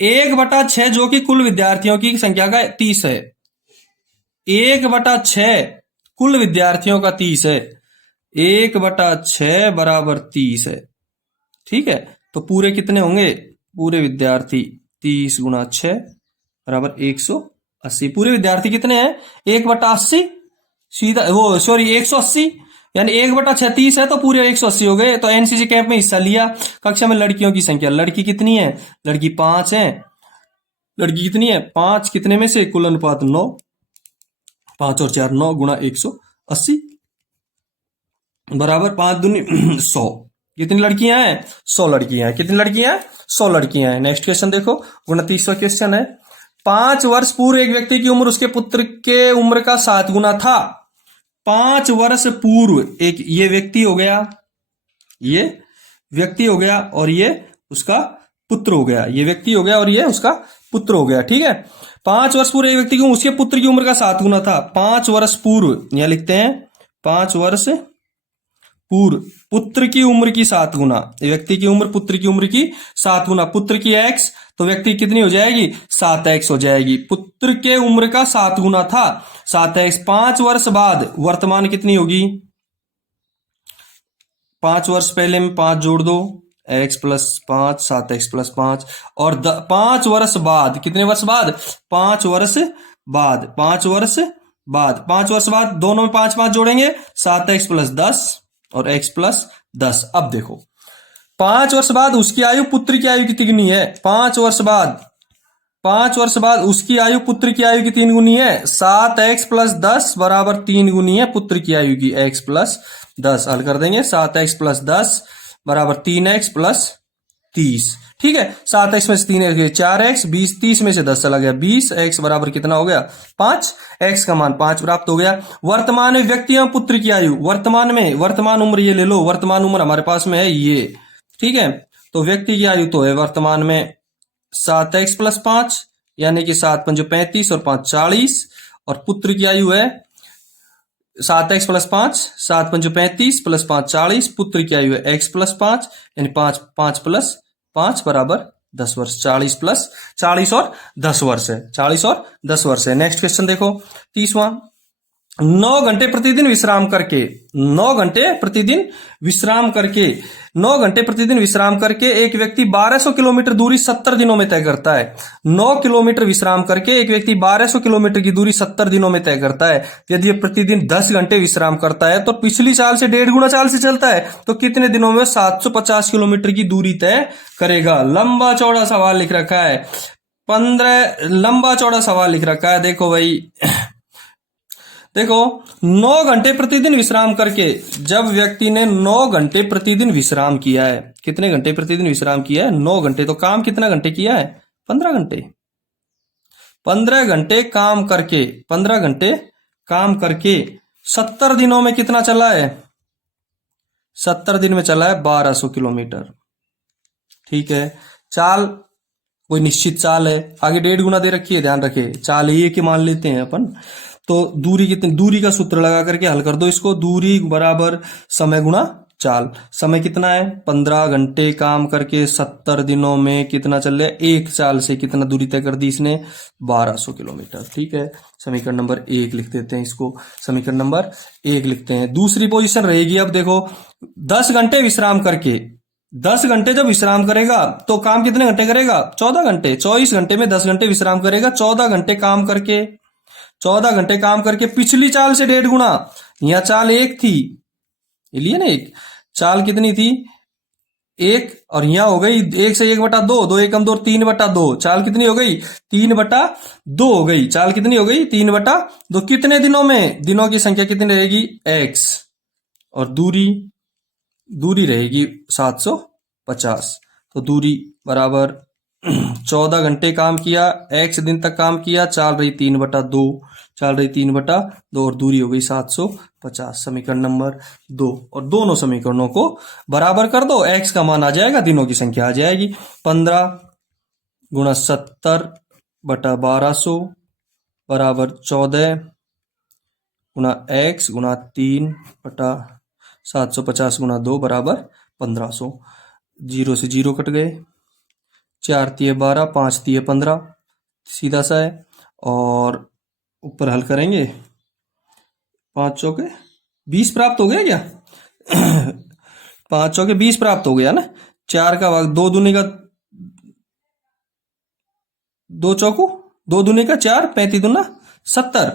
1/6 जो कि कुल विद्यार्थियों की संख्या का 30 है। 1/6 कुल विद्यार्थियों का 30 है। 1/6 बराबर 30 है। ठीक है, तो पूरे कितने होंगे? पूरे विद्यार्थी 30 गुणा 6 बराबर 180। पूरे विद्यार्थी कितने हैं? 1/80, सीधा वो सॉरी 180, यानी 1/6 30 है, तो पूरे 180 हो गए। तो एनसीसी कैंप में हिस्सा लिया। कक्षा में लड़कियों की संख्या, लड़की कितनी है? लड़की 5 है। लड़की कितनी है? 5 कितने में से? कुल अनुपात 9, 5 और 4 9 गुणा 180 बराबर 5 दूनी 100। कितनी लड़कियां हैं? 100 लड़कियां हैं। कितनी लड़कियां हैं? 100 लड़कियां हैं। नेक्स्ट क्वेश्चन देखो, 29वां क्वेश्चन है। 5 वर्ष पूर्व एक व्यक्ति की उम्र उसके पुत्र के उम्र का 7 गुना था। 5 वर्ष पूर्व एक ये व्यक्ति हो गया, ये व्यक्ति हो गया, और ये उसका पुत्र हो गया। ये व्यक्ति हो गया और ये उसका पुत्र हो गया। ठीक है, 5 वर्ष पूर्व एक व्यक्ति की उसके पुत्र की उम्र का 7 गुना था। 5 वर्ष पूर्व, यहां लिखते हैं 5 वर्ष पूर्व पुत्र की उम्र की 7 गुना। व्यक्ति की उम्र पुत्र की उम्र की 7 गुना। पुत्र की x, तो व्यक्ति कितनी हो जाएगी? 7x हो जाएगी। पुत्र के उम्र का 7 गुना था, 7x। 5 वर्ष बाद वर्तमान कितनी होगी? 5 वर्ष पहले में 5 जोड़ दो, x प्लस 5, 7x प्लस 5, और 5 वर्ष बाद, कितने वर्ष बाद? 5 वर्ष बाद, 5 वर्ष बाद, 5 वर्ष बाद दोनों में 5 5 जोड़ेंगे, 7x प्लस 10 और x प्लस 10। अब देखो 5 वर्ष बाद उसकी आयु पुत्र की आयु कितनी है? 5 वर्ष बाद, 5 वर्ष बाद उसकी आयु पुत्र की आयु की 3 गुनी है। 7x प्लस 10 बराबर 3 गुनी है पुत्र की आयु की, x प्लस 10। हल कर देंगे, 7x प्लस 10 बराबर 3x प्लस 30। ठीक है, 7x में से 3 4x, 20 30 में से 10 चला गया 20, x बराबर कितना हो गया? 5। x का मान 5 प्राप्त हो गया। वर्तमान में व्यक्ति एवं पुत्र की आयु, वर्तमान में, वर्तमान उम्र ये ले लो, वर्तमान उम्र हमारे पास में है ये। ठीक है, तो व्यक्ति की आयु तो है वर्तमान में 7x प्लस 5, यानी कि 7 5 35 और 5 40, और पुत्र की आयु है 7x प्लस 5, 7 पंचो 35 प्लस 5 40, पुत्र की आयु है x प्लस 5, यानी 5 प्लस 5 बराबर 10 वर्ष। 40 और 10 वर्ष है, 40 और 10 वर्ष है। नेक्स्ट क्वेश्चन देखो 30वां। 9 घंटे प्रतिदिन विश्राम करके 9 घंटे प्रतिदिन विश्राम करके 9 घंटे प्रतिदिन विश्राम करके एक व्यक्ति 1200 किलोमीटर दूरी 70 दिनों में तय करता है। 9 किलोमीटर विश्राम करके एक व्यक्ति 1200 किलोमीटर की दूरी 70 दिनों में तय करता है। यदि प्रतिदिन 10 घंटे विश्राम करता है तो पिछली चाल से 1.5 गुना चाल से चलता है, तो कितने दिनों में 750 किलोमीटर की दूरी तय करेगा। लंबा चौड़ा सवाल लिख रखा है, 15 लंबा चौड़ा सवाल लिख रखा है। देखो भाई, देखो 9 घंटे प्रतिदिन विश्राम करके, जब व्यक्ति ने 9 घंटे प्रतिदिन विश्राम किया है, कितने घंटे प्रतिदिन विश्राम किया है? 9 घंटे। तो काम कितना घंटे किया है? 15 घंटे। 15 घंटे काम करके, 15 घंटे काम करके 70 दिनों में कितना चला है? 70 दिन में चला है 1200 किलोमीटर। ठीक है, चाल कोई निश्चित चाल है, आगे 1.5 गुना दे रखी है, ध्यान रखे, चाल ये कि मान लेते हैं अपन। तो दूरी कितनी, दूरी का सूत्र लगा करके हल कर दो इसको। दूरी बराबर समय गुणा चाल। समय कितना है? 15 घंटे काम करके 70 दिनों में कितना चल रहा है? एक चाल से कितना दूरी तय कर दी इसने? 1200 किलोमीटर। ठीक है, समीकरण नंबर 1 लिख देते हैं इसको, समीकरण नंबर 1 लिखते हैं। दूसरी पोजीशन रहेगी, अब देखो 10 घंटे विश्राम करके, 10 घंटे जब विश्राम करेगा तो काम कितने घंटे करेगा? 14 घंटे। 24 घंटे में 10 घंटे विश्राम करेगा। 14 घंटे काम करके, 14 घंटे काम करके पिछली चाल से 1.5 गुना, यहां चाल 1 थी, लिए ना, एक चाल कितनी थी? 1, और यहां हो गई 1 से 1/2, 2 एकम 2, 3/2। चाल कितनी हो गई? 3/2 हो गई। चाल कितनी हो गई? 3/2। कितने दिनों में? दिनों की संख्या कितनी रहेगी? x, और दूरी रहेगी 750। तो दूरी बराबर 14 घंटे काम किया, x दिन तक काम किया, चाल रही 3/2, चाल रही 3/2, और दूरी हो गई 750। समीकरण नंबर 2, और दोनों समीकरणों को बराबर कर दो, x का मान आ जाएगा, दिनों की संख्या आ जाएगी। 15 गुणा 70/1200 बराबर 14 गुणा x गुणा 3/750 गुणा 2 बराबर 1500। 0 से 0 कट गए, 4 तिये 12, 5 तिये 15, सीधा सा है। और ऊपर हल करेंगे, 5 चौके 20 प्राप्त हो गया क्या? 5 चौके 20 प्राप्त हो गया ना। 4 का भाग 2 दूनी का 2 चौको 2 दूनी का 4, 35 दूना 70।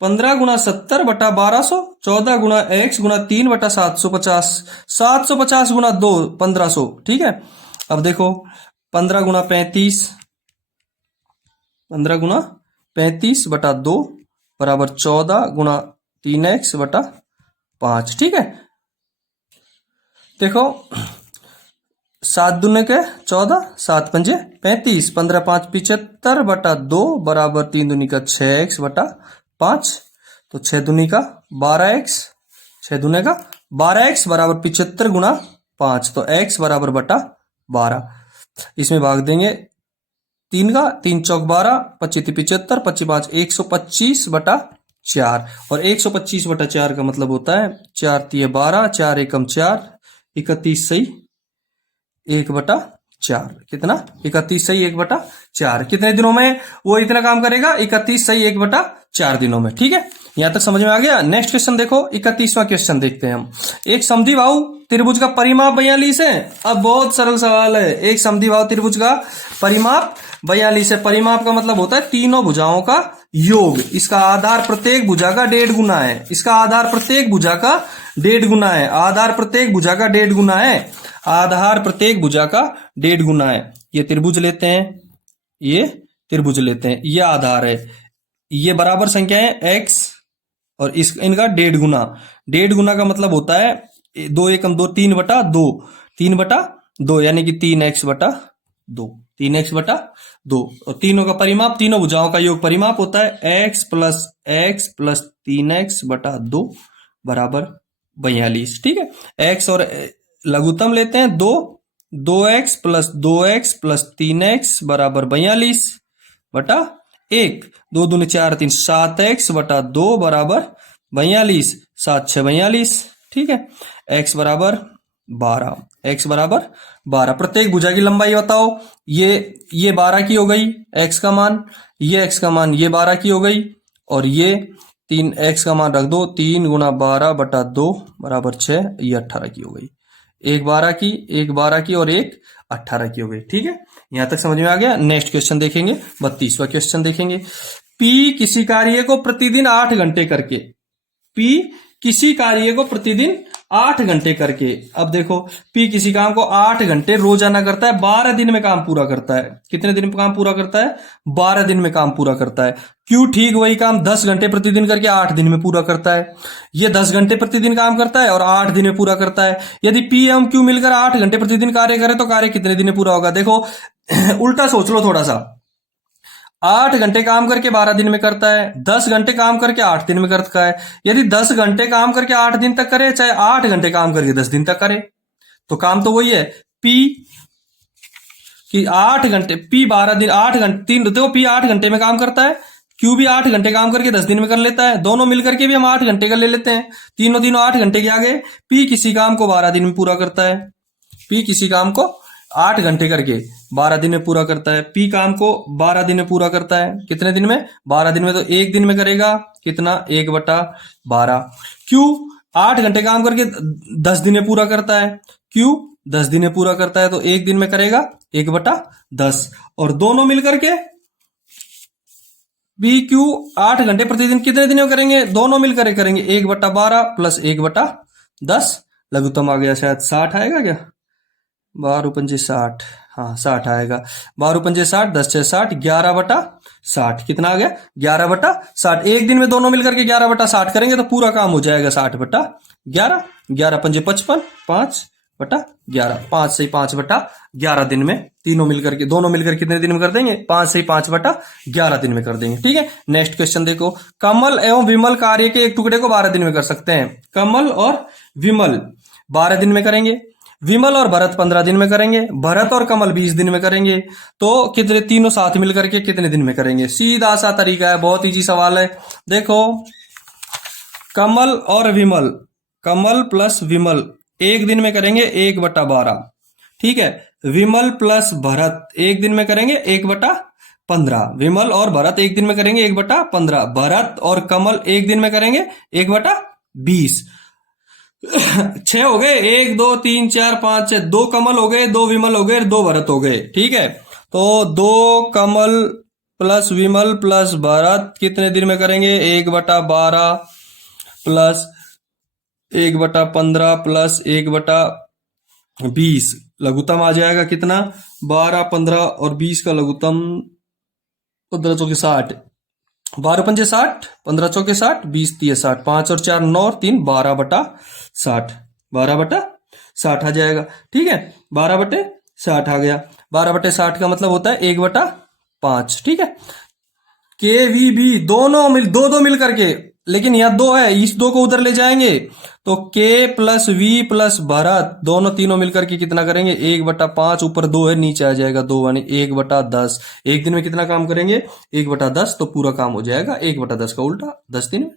15 गुणा 70/1200, 14 गुणा x गुणा 3/750, 750 गुणा 2 1500। ठीक है, अब देखो 15 गुणा 35, 15 गुणा 35/2 बराबर 14 गुणा 3x/5। ठीक है, देखो 7 दूने के 14, 7 पंजे 35, 15 5 75/2 बराबर 3 दूनी का 6x/5। तो 6 दूनी का 12x, 6 दूने का 12x बराबर 75 गुणा 5, तो x बराबर बटा 12। इसमें भाग देंगे 3 का, 3 चौक 12, 25 75, 25 5 125/4, और 125/4 का मतलब होता है 4 तिये 12, 4 एकम 4, 31 सही 1/4। कितना? 31 सही 1/4। कितने दिनों में वो इतना काम करेगा? 31 सही 1/4 दिनों में। ठीक है, यहां तक समझ में आ गया। नेक्स्ट क्वेश्चन देखो, 31वां क्वेश्चन देखते हैं हम। एक समद्विबाहु त्रिभुज का परिमाप 42 है। अब बहुत सरल सवाल है, एक समद्विबाहु त्रिभुज का परिमाप 42 है। परिमाप का मतलब होता है तीनों भुजाओं का योग। इसका आधार प्रत्येक भुजा का 1.5 गुना है। इसका आधार प्रत्येक भुजा का 1.5 गुना है। आधार प्रत्येक भुजा का 1.5 गुना है। आधार प्रत्येक भुजा का 1.5 गुना है। ये त्रिभुज लेते हैं, ये त्रिभुज लेते हैं, ये आधार है, ये बराबर संख्या है x, और इस इनका 1.5 गुना। 1.5 गुना का मतलब होता है 2 एकम 2, 3/2, 3/2, यानी कि 3x/2, 3x/2। और तीनों का परिमाप, तीनों भुजाओं का योग परिमाप होता है x प्लस 3x/2 बराबर 42। ठीक है, x और लघुत्तम लेते हैं 2, 2x plus 2x plus 3x बराबर 42/1। 1, 2 दूनी 4 3, 7x बटा 2 बराबर 42, 7 6 42। ठीक है, x बराबर 12, x बराबर 12। प्रत्येक भुजा की लंबाई बताओ। ये 12 की हो गई x का मान, ये x का मान, ये 12 की हो गई, और ये 3x का मान रख दो, 3 गुणा 12 बटा 2 बराबर 6, ये 18 की हो गई। एक 12 की, एक 12 की और एक 18 की हो गई। ठीक है, यहां तक समझ में आ गया। नेक्स्ट क्वेश्चन देखेंगे, 32वां क्वेश्चन देखेंगे। P किसी कार्य को प्रतिदिन 8 घंटे करके, P किसी कार्य को प्रतिदिन 8 घंटे करके, अब देखो P किसी काम को 8 घंटे रोजाना करता है, 12 दिन में काम पूरा करता है। कितने दिन में काम पूरा करता है? 12 दिन में काम पूरा करता है। Q ठीक वही काम 10 घंटे प्रतिदिन करके 8 दिन में पूरा करता है। ये 10 घंटे प्रतिदिन काम करता है और 8 दिन में पूरा करता है। यदि P एवं Q मिलकर 8 घंटे प्रतिदिन कार्य करे तो कार्य कितने दिन में पूरा होगा? देखो उल्टा सोच लो थोड़ा सा। 8 घंटे काम करके 12 दिन में करता है, 10 घंटे काम करके 8 दिन में करता है। यदि 10 घंटे काम करके 8 दिन तक करे, चाहे 8 घंटे काम करके 10 दिन तक करे, तो काम तो वही है। P कि 8 घंटे, P 12 दिन, 8 घंटे, 3 देखो P 8 घंटे में काम करता है, Q भी 8 घंटे काम करके 10 दिन में कर लेता है। दोनों मिलकर के भी हम 8 घंटे का ले लेते हैं, तीनों 8 घंटे के आ गए। P किसी काम को 12 दिन में पूरा करता है, P किसी काम को 8 घंटे करके 12 दिन में पूरा करता है। P काम को 12 दिन में पूरा करता है। कितने दिन में? 12 दिन में। तो एक दिन में करेगा कितना? 1/12। Q 8 घंटे काम करके 10 दिन में पूरा करता है, Q 10 दिन में पूरा करता है, तो एक दिन में करेगा 1/10। और दोनों मिलकर के P Q 8 घंटे प्रतिदिन कितने दिन में करेंगे? दोनों मिलकर करेंगे 1/12 प्लस 1/10। लघुत्तम आ गया, शायद 60 आएगा क्या? 12×5 60, हाँ 60 आएगा। 12×5 60, 10×6 60, 11/60। कितना आ गया? 11/60। एक दिन में दोनों मिलकर के 11/60 करेंगे तो पूरा काम हो जाएगा 60/11। 11×5 55, 5/11, 5 से 5/11 दिन में तीनों मिलकर के, दोनों मिलकर कितने दिन में कर देंगे? 5 से 5/11 दिन में कर देंगे। ठीक है, नेक्स्ट क्वेश्चन देखो। कमल एवं विमल कार्य के एक टुकड़े को 12 दिन में कर सकते हैं। कमल और विमल 12 दिन में करेंगे, विमल और भरत 15 दिन में करेंगे, भरत और कमल 20 दिन में करेंगे, तो कितने, तीनों साथ मिलकर के कितने दिन में करेंगे? सीधा सा तरीका है, बहुत इजी सवाल है। देखो कमल और विमल, कमल प्लस विमल एक दिन में करेंगे 1/12। ठीक है, विमल प्लस भरत एक दिन में करेंगे 1/15। विमल और भरत एक दिन में करेंगे 1/15। भरत और कमल एक दिन में करेंगे 1/20। 6 हो गए, 1 2 3 4 5 6, 2 कमल हो गए, 2 विमल हो गए, 2 भरत हो गए। ठीक है, तो 2 कमल प्लस विमल प्लस भरत कितने दिन में करेंगे? 1/12 प्लस 1/15 प्लस 1/20। लघुत्तम आ जाएगा कितना? 12, 15 और 20 का लघुत्तम 15 चौके 60, 12×5 60, 15 चौके 60, 20 3 60, 5 और 4 9 और 3 12/60, 12/60 आ जाएगा। ठीक है, 12/60 आ गया। 12/60 का मतलब होता है 1/5। ठीक है, के वी बी दोनों मिल करके, लेकिन यहां 2 है, इस 2 को उधर ले जाएंगे तो K plus V plus Bharat दोनों तीनों मिलकर के कितना करेंगे? 1/5, ऊपर 2 है, नीचे आ जाएगा 2, यानी 1/10। एक दिन में कितना काम करेंगे? 1/10, तो पूरा काम हो जाएगा 1/10 का उल्टा 10 दिन में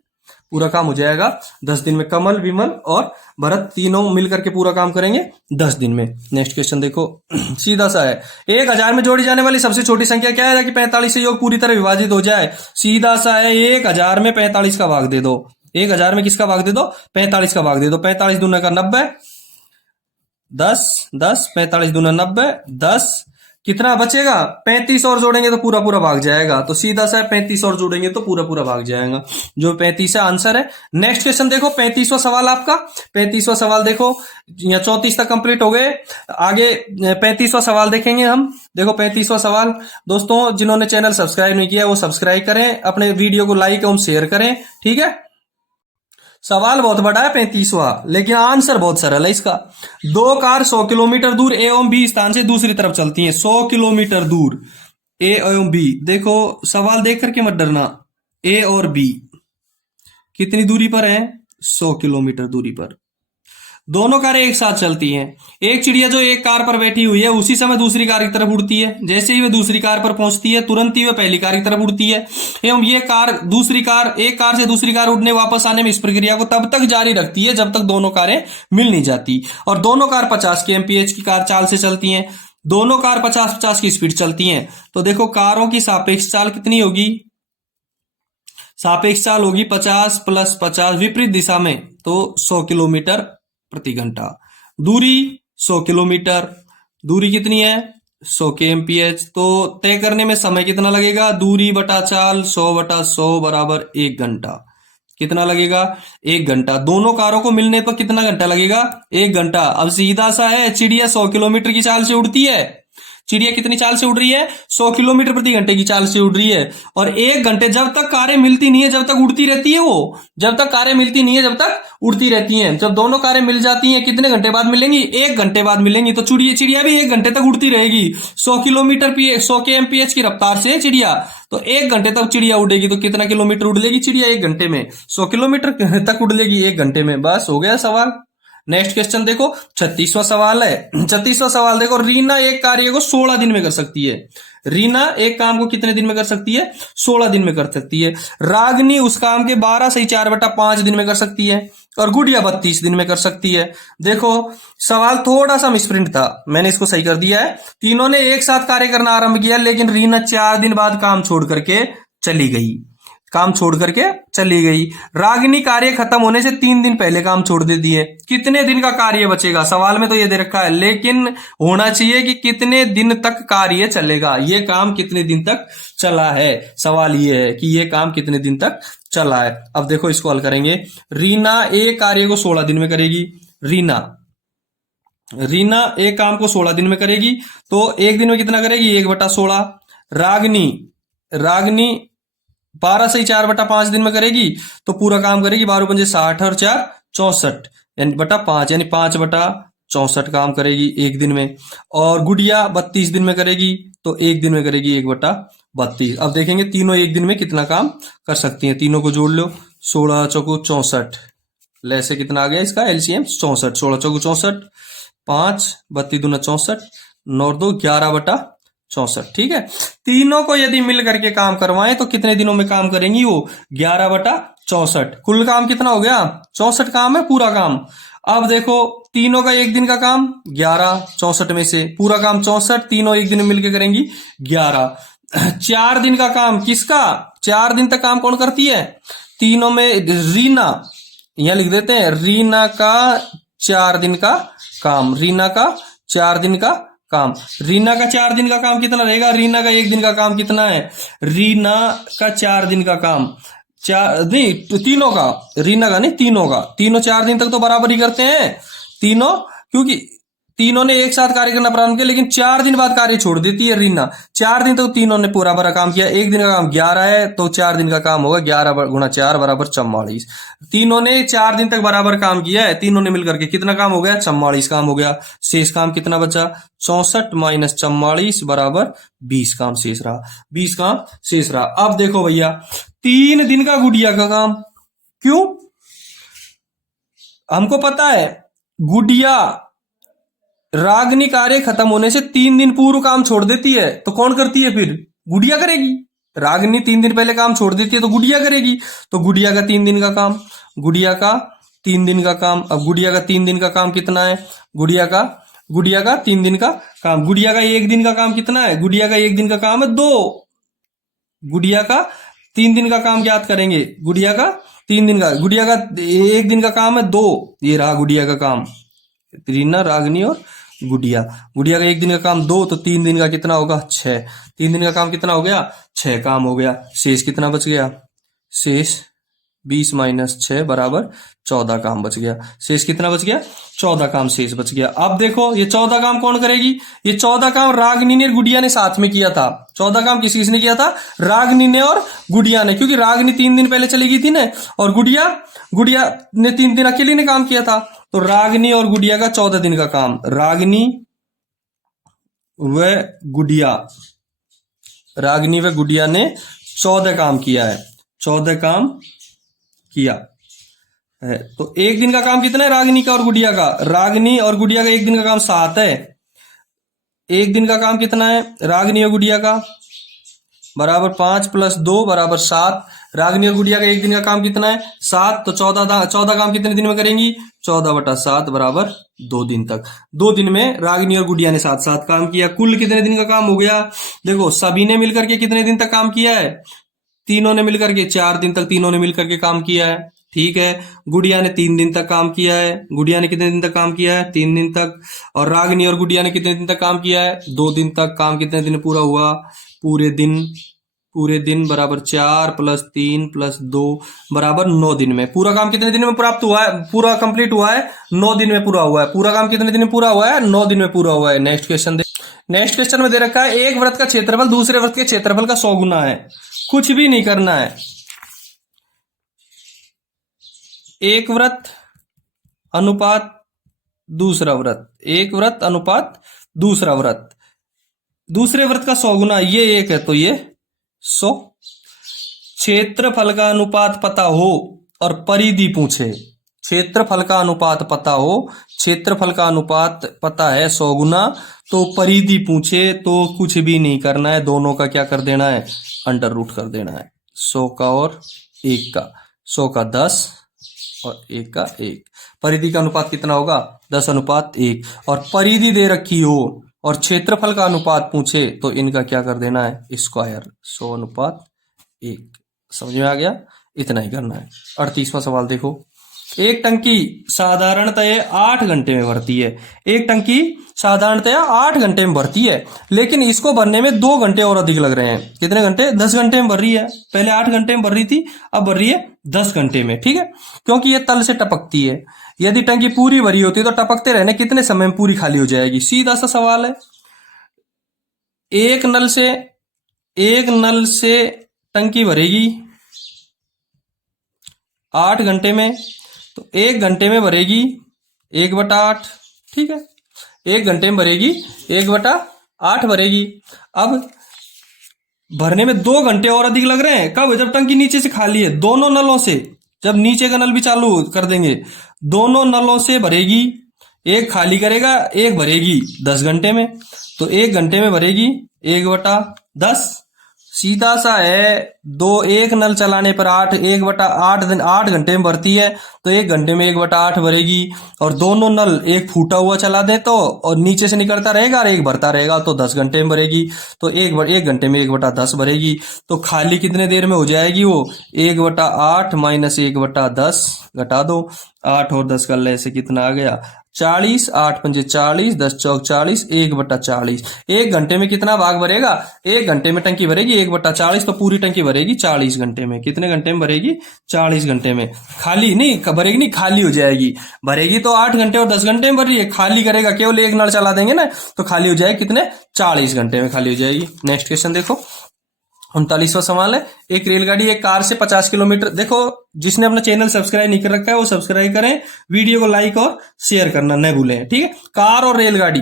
पूरा काम हो जाएगा 10 दिन में। कमल विमल और भरत तीनों मिलकर के पूरा काम करेंगे 10 दिन में। नेक्स्ट क्वेश्चन देखो, सीधा सा है। 1000 में जोड़ी जाने वाली सबसे छोटी संख्या क्या है कि 45 से योग पूरी तरह विभाजित हो जाए? सीधा सा है, 1000 में 45 का भाग दे दो। 1000 में किसका भाग दे दो? 45 का भाग दे दो। 45 दूना का 90, 10 10, 45 दूना 90, 10, कितना बचेगा? 35 और जोड़ेंगे तो पूरा पूरा भाग जाएगा। तो सीधा सा 35 और जोड़ेंगे तो पूरा पूरा भाग जाएगा, जो 35 है आंसर है। नेक्स्ट क्वेश्चन देखो, 35वां सवाल आपका। 35वां सवाल देखो, यहाँ 34 तक कंप्लीट हो गए, आगे 35वां सवाल देखेंगे हम। देखो 35वां सवाल, दोस्तों जिन्होंने चैनल सब्सक्राइब नहीं किया वो सब्सक्राइब करें, अपने वीडियो को लाइक एवं शेयर करें। ठीक है, सवाल बहुत बड़ा है 35वां, लेकिन आंसर बहुत सरल है इसका। 2 कार 100 किलोमीटर दूर ए एवं बी स्थान से दूसरी तरफ चलती हैं। 100 किलोमीटर दूर ए एवं बी, देखो सवाल देख करके मत डरना। ए और बी कितनी दूरी पर है? 100 किलोमीटर दूरी पर। दोनों कारें एक साथ चलती हैं। एक चिड़िया जो एक कार पर बैठी हुई है उसी समय दूसरी कार की तरफ उड़ती है। जैसे ही वह दूसरी कार पर पहुंचती है तुरंत ही वह पहली कार की तरफ उड़ती है। एवं ये कार दूसरी कार एक कार से दूसरी कार उड़ने वापस आने में इस प्रक्रिया को तब तक जारी रखती है जब तक दोनों कारें मिल नहीं जाती। और दोनों कार 50 के एमपीएच की कार चाल से चलती हैं। दोनों कार 50-50 की स्पीड चलती हैं। तो देखो कारों की सापेक्ष चाल कितनी होगी? सापेक्ष चाल होगी 50 + 50 विपरीत दिशा में, तो 100 किलोमीटर प्रति घंटा। दूरी 100 किलोमीटर। दूरी कितनी है? 100 के एमपीएच। तो तय करने में समय कितना लगेगा? दूरी बटा चाल 100/100 बराबर 1 घंटा। कितना लगेगा? 1 घंटा। दोनों कारों को मिलने पर कितना घंटा लगेगा? 1 घंटा। अब सीधा सा है, चिड़िया 100 किलोमीटर की चाल से उड़ती है। चिड़िया कितनी चाल से उड़ रही है? 100 किलोमीटर प्रति घंटे की चाल से उड़ रही है। और 1 घंटे जब तक कारें मिलती नहीं है जब तक उड़ती रहती है वो। जब तक कारें मिलती नहीं है जब तक उड़ती रहती हैं। जब दोनों कारें मिल जाती हैं कितने घंटे बाद मिलेंगी? 1 घंटे बाद मिलेंगी। तो चिड़िया भी 1 घंटे तक उड़ती रहेगी 100 किलोमीटर 100 के एमपीएच की रफ्तार से चिड़िया। तो 1 घंटे तक चिड़िया उड़ेगी तो कितना किलोमीटर उड़ लेगी चिड़िया 1 घंटे में? 100 किलोमीटर तक उड़ लेगी 1 घंटे में। बस हो गया सवाल। नेक्स्ट क्वेश्चन देखो, 36वां सवाल है। 36वां सवाल देखो, रीना एक कार्य को 16 दिन में कर सकती है। रीना एक काम को कितने दिन में कर सकती है? 16 दिन में कर सकती है। रागनी उस काम के 12 से 4/5 दिन में कर सकती है। और गुड़िया 32 दिन में कर सकती है। देखो सवाल थोड़ा सा मिसप्रिंट था, मैंने इसको सही कर दिया है। तीनों ने एक साथ कार्य करना आरंभ किया लेकिन रीना 4 दिन बाद काम छोड़ करके चली गई। काम छोड़ करके चली गई। रागिनी कार्य खत्म होने से 3 दिन पहले काम छोड़ दे दिए। कितने दिन का कार्य बचेगा? सवाल में तो ये दे रखा है लेकिन होना चाहिए कि कितने दिन तक कार्य चलेगा, ये काम कितने दिन तक चला है। सवाल ये है कि ये काम कितने दिन तक चला है। अब देखो इसको हल करेंगे। रीना एक कार्य को 16 दिन में करेगी। रीना एक काम को 16 दिन में करेगी तो एक दिन में कितना करेगी? 1/16। रागनी 12 से 4/5 दिन में करेगी तो पूरा काम करेगी। 12 पंजे 60 और 4 64 यानी /5 यानी 5/64 काम करेगी एक दिन में। और गुड़िया 32 दिन में करेगी तो एक दिन में करेगी 1/32। अब देखेंगे तीनों एक दिन में कितना काम कर सकती हैं। तीनों को जोड़ लो, 16 चौको 64, ले से कितना आ गया इसका एलसीएम? 64। 16 चौको 64, 5 32 दूना 64, 9 2 11/64। ठीक है। तीनों को यदि मिल करके काम करवाएं तो कितने दिनों में काम करेंगी वो? 11/64। कुल काम कितना हो गया? 64 काम है पूरा काम। अब देखो तीनों का एक दिन का काम 11, 64 में से पूरा काम 64, तीनों एक दिन में मिलकर करेंगी 11। 4 दिन का काम किसका? 4 दिन तक काम कौन करती है? तीनों में रीना, यहां लिख देते हैं रीना का 4 दिन का काम। रीना का 4 दिन का काम। रीना का 4 दिन का काम कितना रहेगा? रीना का एक दिन का काम कितना है? रीना का 4 दिन का काम 4 नहीं तो तीनों का, रीना का नहीं तीनों का। तीनों 4 दिन तक तो बराबर ही करते हैं तीनों, क्योंकि तीनों ने एक साथ कार्य करना प्रारंभ किया लेकिन 4 दिन बाद कार्य छोड़ देती है रीना। 4 दिन तक तो तीनों ने पूरा भरा काम किया। एक दिन का काम 11 है तो 4 दिन का काम होगा 11 × 4 बराबर 44। तीनों ने 4 दिन तक बराबर काम किया है। तीनों ने मिलकर के कितना काम हो गया? 44 काम हो गया। शेष काम कितना बचा? 64 - 44 बराबर 20 काम शेष रहा। 20 काम शेष रहा। अब देखो भैया 3 दिन का गुड़िया का काम। क्यों? हमको पता है गुड़िया रागनी कार्य खत्म होने से 3 दिन पूर्व काम छोड़ देती है तो कौन करती है फिर? गुड़िया करेगी। रागनी 3 दिन पहले काम छोड़ देती है तो गुड़िया करेगी। तो गुड़िया का 3 दिन का काम, गुड़िया का 3 दिन का काम। अब गुड़िया का 3 दिन का काम कितना है? गुड़िया का 3 दिन का काम। गुड़िया का 1 दिन का काम कितना है? गुड़िया का 1 दिन का काम है 2। गुड़िया का 3 दिन का काम ज्ञात करेंगे। गुड़िया का 3 दिन का, गुड़िया का 1 दिन का काम है 2। ये रहा गुड़िया का काम। रीना, रागनी और गुड़िया। गुड़िया का 1 दिन का काम 2 तो 3 दिन का कितना होगा? 6। 3 दिन का काम कितना हो गया? 6 काम हो गया। शेष कितना बच गया? शेष 20 - 6 बराबर 14 काम बच गया। शेष कितना बच गया? 14 काम शेष बच गया। अब देखो ये 14 काम कौन करेगी? ये 14 काम रागनी ने और गुड़िया ने साथ में किया था। 14 काम किस किसने किया था? रागनी ने और गुड़िया ने, क्योंकि रागनी 3 दिन पहले चली गई थी ना और गुड़िया ने 3 दिन अकेली ने काम किया था। तो रागनी और गुड़िया का 14 दिन का काम। रागनी व गुड़िया ने 14 काम किया है। 14 काम किया। है। तो एक दिन का काम कितना है रागिनी का और गुड़िया का? रागिनी और गुड़िया का एक दिन का काम 7 है। एक दिन का काम कितना है रागिनी और गुड़िया का? बराबर 5 + 2 बराबर 7। रागिनी और गुड़िया का एक दिन का काम कितना है 7, तो 14 काम कितने दिन में करेंगी? 14/7 बराबर 2 दिन तक। 2 दिन में रागिनी और गुड़िया ने साथ साथ काम किया। कुल कितने दिन का काम हो गया? देखो सभी ने मिलकर के कितने दिन तक काम किया है? तीनों ने मिलकर के 4 दिन तक तीनों ने मिलकर के काम किया है। ठीक है, गुड़िया ने 3 दिन तक काम किया है। गुड़िया ने कितने दिन तक काम किया है? 3 दिन तक। और रागिनी और गुड़िया ने कितने दिन तक काम किया है? 2 दिन तक। काम कितने दिन पूरा हुआ? पूरे दिन। पूरे दिन बराबर 4 + 3 + 2 बराबर 9 दिन में। पूरा काम कितने दिन में प्राप्त हुआ है? पूरा कंप्लीट हुआ है 9 दिन में पूरा हुआ है। पूरा काम कितने दिन में पूरा हुआ है? 9 दिन में पूरा हुआ है। नेक्स्ट क्वेश्चन नेक्स्ट क्वेश्चन में दे रखा है एक वृत्त का क्षेत्रफल दूसरे वृत्त के क्षेत्रफल का 100 गुना है। कुछ भी नहीं करना है। एक वृत्त अनुपात दूसरा वृत्त, एक वृत्त अनुपात दूसरा वृत्त, दूसरे वृत्त का 100 गुना, ये एक है तो ये 100। क्षेत्रफल का अनुपात पता हो और परिधि पूछे। क्षेत्रफल का अनुपात पता हो, क्षेत्रफल का अनुपात पता है 100 गुना, तो परिधि पूछे तो कुछ भी नहीं करना है। दोनों का क्या कर देना है? अंडर रूट कर देना है। 100 का और 1 का, 100 का 10 और 1 का 1। परिधि का अनुपात कितना होगा? 10/1। और परिधि दे रखी हो और क्षेत्रफल का अनुपात पूछे तो इनका क्या कर देना है? स्क्वायर। 100/1। समझ में आ गया? इतना ही करना है। 38वां सवाल देखो। एक टंकी साधारणतः 8 घंटे में भरती है। एक टंकी साधारणतः 8 घंटे में भरती है, लेकिन इसको भरने में 2 घंटे और अधिक लग रहे हैं। कितने घंटे? 10 घंटे में भर रही है। पहले 8 घंटे में भर रही थी, अब भर रही है 10 घंटे में। ठीक है, क्योंकि ये तल से टपकती है। यदि टंकी पूरी भरी होती तो टपकते रहने कितने समय में पूरी खाली हो जाएगी? सीधा सा सवाल है। एक नल से टंकी भरेगी 8 घंटे में, तो 1 घंटे में भरेगी 1/8। ठीक है, 1 घंटे में भरेगी 1/8 भरेगी। अब भरने में 2 घंटे और अधिक लग रहे हैं। कब? जब टंकी नीचे से खाली है। दोनों नलों से, जब नीचे का नल भी चालू कर देंगे, दोनों नलों से भरेगी। एक खाली करेगा, एक भरेगी 10 घंटे में, तो 1 घंटे में भरेगी 1/10। सीधा सा है। एक नल चलाने पर 8 घंटे में भरती है, तो 1 घंटे में 1/8 भरेगी। और दोनों नल एक फूटा हुआ चला दे तो, और नीचे से निकलता रहेगा और एक भरता रहेगा, तो 10 घंटे में भरेगी। तो 1 घंटे में 1/10 भरेगी। तो खाली कितने देर में हो जाएगी वो? 1/8 - 1/10 घटा दो। 8 और 10 कर ले से कितना आ गया? 40। 8 × 5 = 40, 10 × 4 = 40, 1/40। 1 घंटे में कितना भाग भरेगा? 1 घंटे में टंकी भरेगी 1/40, तो पूरी टंकी भरेगी 40 घंटे में। कितने घंटे में भरेगी? 40 घंटे में। खाली नहीं भरेगी, नहीं खाली हो जाएगी। भरेगी तो 8 घंटे और 10 घंटे में भर रही है। खाली करेगा, केवल एक नल चला देंगे ना, तो खाली हो जाएगी कितने? 40 घंटे में खाली हो जाएगी। नेक्स्ट क्वेश्चन देखो। 39वां सवाल है। एक रेलगाड़ी एक कार से 50 किलोमीटर। देखो, जिसने अपना चैनल सब्सक्राइब नहीं कर रखा है वो सब्सक्राइब करें, वीडियो को लाइक और शेयर करना न भूलें। ठीक है, कार और रेलगाड़ी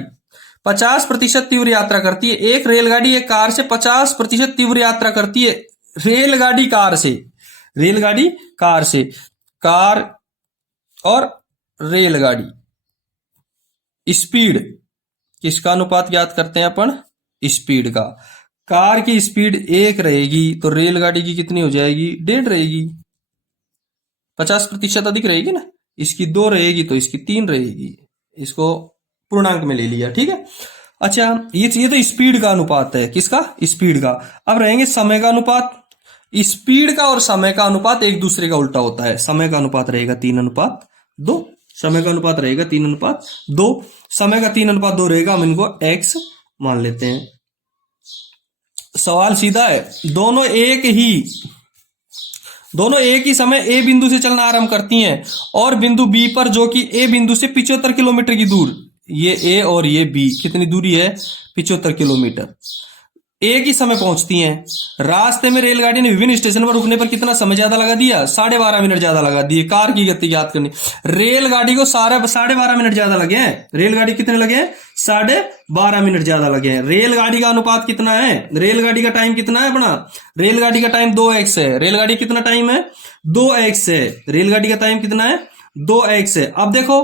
50% तीव्र यात्रा करती है। एक रेलगाड़ी एक कार से 50% तीव्र यात्रा करती है। रेलगाड़ी कार से कार और रेलगाड़ी स्पीड, किसका अनुपात ज्ञात करते हैं अपन? स्पीड का। कार की स्पीड 1 रहेगी तो रेलगाड़ी की कितनी हो जाएगी? 1.5 रहेगी। 50% अधिक रहेगी ना। इसकी 2 रहेगी तो इसकी 3 रहेगी। इसको पूर्णांक में ले लिया। ठीक है, अच्छा, ये तो स्पीड का अनुपात है। किसका? स्पीड का। अब रहेंगे समय का अनुपात। स्पीड का और समय का अनुपात एक दूसरे का उल्टा होता है। समय का अनुपात रहेगा 3:2। समय का अनुपात रहेगा 3:2। समय का 3:2 रहेगा। हम इनको x मान लेते हैं। सवाल सीधा है। दोनों एक ही समय ए बिंदु से चलना आरंभ करती हैं और बिंदु बी पर, जो कि ए बिंदु से 75 किलोमीटर की दूर, ये ए और ये बी कितनी दूरी है? 75 किलोमीटर। एक ही समय पहुंचती हैं। रास्ते में रेलगाड़ी ने विभिन्न स्टेशन पर रुकने पर कितना समय ज्यादा लगा दिया, 12.5 मिनट ज्यादा लगा दिए। कार की गति ज्ञात करनी, रेलगाड़ी को 12.5 मिनट ज्यादा लगे हैं। रेलगाड़ी कितने लगे हैं, 12.5 मिनट ज्यादा लगे हैं। रेलगाड़ी का अनुपात कितना है, रेलगाड़ी का टाइम कितना है अपना, रेलगाड़ी का टाइम 2x है। रेलगाड़ी कितना टाइम है, 2x है। रेलगाड़ी का टाइम कितना है, 2x है। अब देखो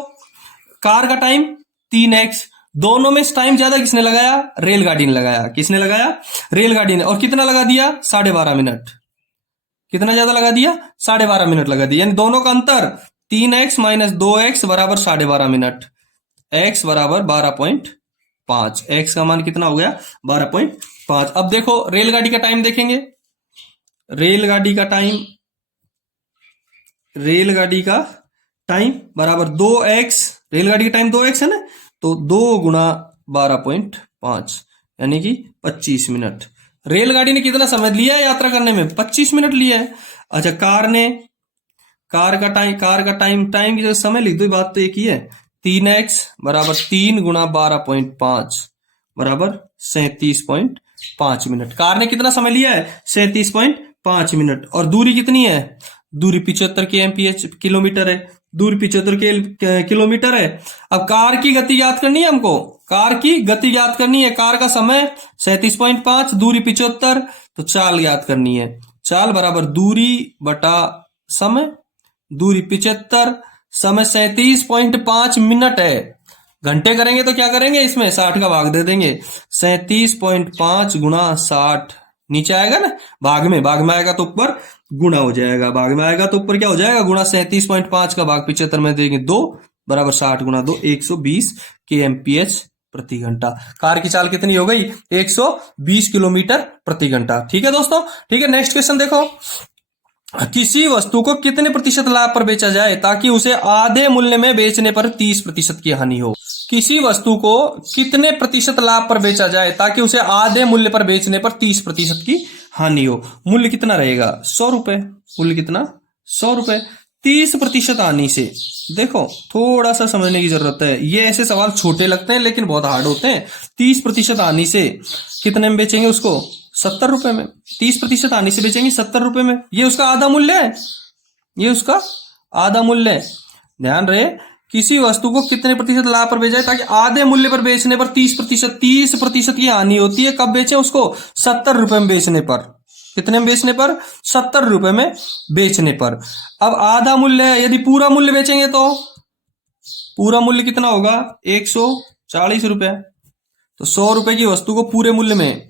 कार का टाइम 3x, दोनों में टाइम ज्यादा किसने लगाया, रेलगाड़ी ने लगाया। किसने लगाया, रेलगाड़ी ने। और कितना लगा दिया, 12.5 मिनट। कितना ज्यादा लगा दिया, 12.5 मिनट लगा दिया। यानी दोनों का अंतर 3x माइनस 2x बराबर 12.5 मिनट। x बराबर 12.5। x का मान कितना हो गया, 12.5। अब देखो रेलगाड़ी का टाइम देखेंगे। रेलगाड़ी का टाइम बराबर 2x, रेलगाड़ी का टाइम 2x है ना, तो 2 गुणा 12.5 यानी कि 25 मिनट। रेलगाड़ी ने कितना समय लिया है यात्रा करने में, 25 मिनट लिया है। अच्छा कार का टाइम की जगह समय लिख दो, बात तो एक ही है। 3x बराबर 3 गुणा 12.5 बराबर 37.5 मिनट। कार ने कितना समय लिया है, 37.5 मिनट। और दूरी कितनी है, दूरी 75 किलोमीटर है। दूरी 75 किलोमीटर है। अब कार की गति ज्ञात करनी है हमको, कार की गति ज्ञात करनी है। कार का समय 37.5, दूरी 75, तो चाल ज्ञात करनी है। चाल बराबर दूरी बटा समय, दूरी 75, समय 37.5 मिनट है। घंटे करेंगे तो क्या करेंगे, इसमें 60 का भाग दे देंगे। 37.5 गुणा 60, नीचे आएगा ना भाग में आएगा तो ऊपर गुणा हो जाएगा, भाग में आएगा तो ऊपर क्या हो जाएगा, गुणा। 37.5 का भाग 75 में देंगे 2 बराबर 60 गुणा 2, 120 kmph प्रति घंटा। कार की चाल कितनी हो गई, 120 किलोमीटर प्रति घंटा। ठीक है दोस्तों, ठीक है। नेक्स्ट क्वेश्चन देखो, किसी वस्तु को कितने प्रतिशत लाभ पर बेचा जाए ताकि उसे आधे मूल्य में बेचने पर 30% की हानि हो। किसी वस्तु को कितने प्रतिशत लाभ पर बेचा जाए ताकि उसे आधे मूल्य पर बेचने पर 30% की हानि हो। मूल्य कितना रहेगा, 100 रुपए। मूल्य कितना, 100 रुपए। 30% हानि से देखो थोड़ा सा समझने की जरूरत है। ये ऐसे सवाल छोटे लगते हैं लेकिन बहुत हार्ड होते हैं। 30% हानि से कितने में बेचेंगे उसको, 70 रुपए में। 30% हानि से बेचेंगे 70 रुपए में। ये उसका आधा मूल्य है, ये उसका आधा मूल्य है। ध्यान रहे, किसी वस्तु को कितने प्रतिशत लाभ पर बेचा है ताकि आधे मूल्य पर बेचने पर 30% की हानि होती है। कब बेचे उसको, 70 रुपए में बेचने पर। कितने में बेचने पर, 70 रुपए में बेचने पर। अब आधा मूल्य, यदि पूरा मूल्य बेचेंगे तो पूरा मूल्य कितना होगा, 140 रुपए। तो 100 रुपए की वस्तु को पूरे मूल्य में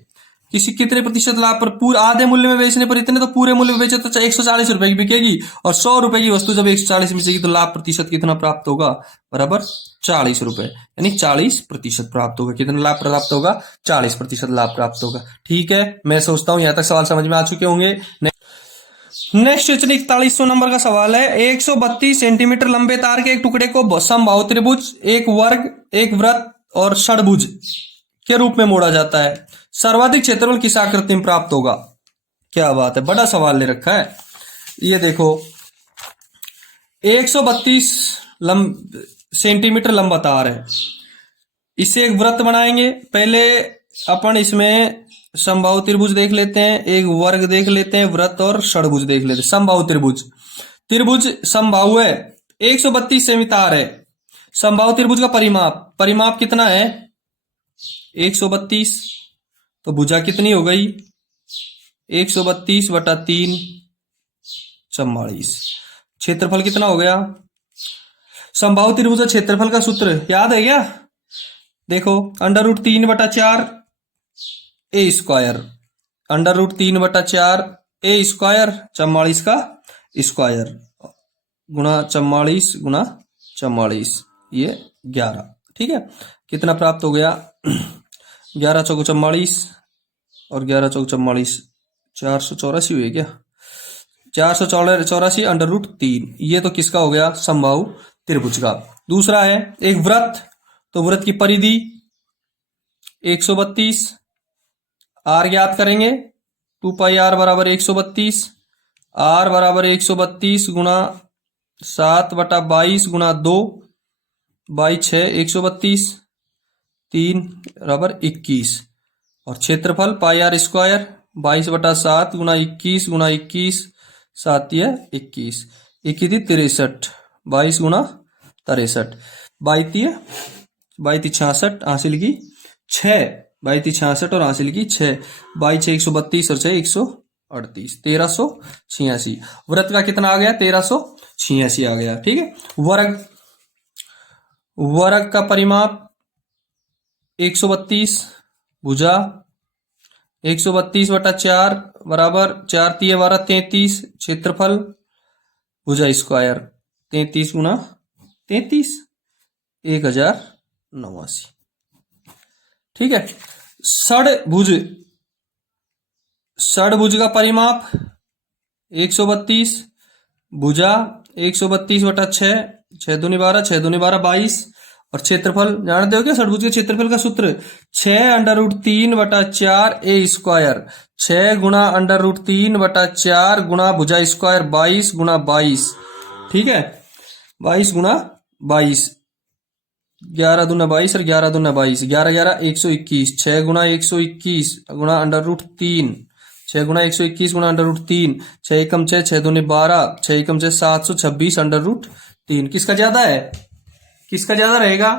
कितने प्रतिशत लाभ पर, पूरे आधे मूल्य में बेचने पर इतने, तो पूरे मूल्य में बेचे तो 140 रुपए की बिकेगी। और 100 रुपए की वस्तु जब 140 में बेचेगी तो लाभ प्रतिशत कितना प्राप्त होगा, बराबर 40 रुपए। यानी 40% प्राप्त होगा। कितना लाभ प्राप्त होगा, 40% लाभ प्राप्त होगा। ठीक है, मैं सोचता हूं यहां तक सवाल समझ में आ चुके होंगे। नेक्स्ट क्वेश्चन 4100 नंबर का सवाल है। 132 सेंटीमीटर लंबे तार के एक टुकड़े को समबाहु त्रिभुज, एक वर्ग, एक वृत्त और षडभुज के रूप में मोड़ा जाता है। सर्वाधिक क्षेत्रफल किस आकृति में प्राप्त होगा। क्या बात है, बड़ा सवाल ले रखा है। ये देखो 132 सेंटीमीटर लंबा तार है, इससे एक वृत्त बनाएंगे। पहले अपन इसमें समबाहु त्रिभुज देख लेते हैं, एक वर्ग देख लेते हैं, वृत्त और षडभुज देख लेते हैं। समबाहु त्रिभुज समबाहु है, 132 सेमी तार है। समबाहु त्रिभुज का परिमाप कितना है, 132। तो भुजा कितनी हो गई, 132 बटा 3 44। क्षेत्रफल कितना हो गया, समबाहु त्रिभुज क्षेत्रफल का सूत्र याद है क्या, देखो √3 बटा 4 ए स्क्वायर, √3/4 ए स्क्वायर, 44 का स्क्वायर गुणा 44 गुणा 44, ये 11। ठीक है, कितना प्राप्त हो गया, 11 चौको 44 और 11 चौको 44, 484 हुए क्या, 484 √3। ये तो किसका हो गया, समबाहु त्रिभुज का। दूसरा है एक वृत्त, तो वृत्त की परिधि 132, आर ज्ञात करेंगे, 2πr बराबर 132, आर बराबर 132 गुणा 7/22 गुणा 2 बाई 6, 132, 3 बराबर 21 और क्षेत्रफल पाई आर स्क्वायर 22/7 गुना 21 गुना 21, 7 या 21, 63, 22 गुना 63, 22 66 हासिल की 6, 22 66 और हासिल की 6, 22 132 और 6 138, 1386। वृत्त का कितना आ गया? 1386 आ गया। ठीक है। वर्ग का परिमाप 132, भुजा 132/4 बराबर 4 × 12 33, क्षेत्रफल भुजा स्क्वायर 33 गुना 33, 1089। ठीक है। षडभुज का परिमाप 132, भुजा 132/6, 6 दूनी 12, 6 दूनी 12 22, और क्षेत्रफल जानते हो क्या षडभुज के क्षेत्रफल का सूत्र? 6√3/4 ए स्क्वायर, 6 गुना √3/4 गुना भुजा स्क्वायर 22 गुना 22। ठीक है। 22 गुना 22, 11 दूना 22 और 11 दूना 22, 11 11 121, 6 गुना 121 गुना √3, 6 गुना 121 गुना √3, 6 एकम 6, 6 दूनी 12, 6 एकम 6 726 √3। किसका ज्यादा है? किसका ज्यादा रहेगा?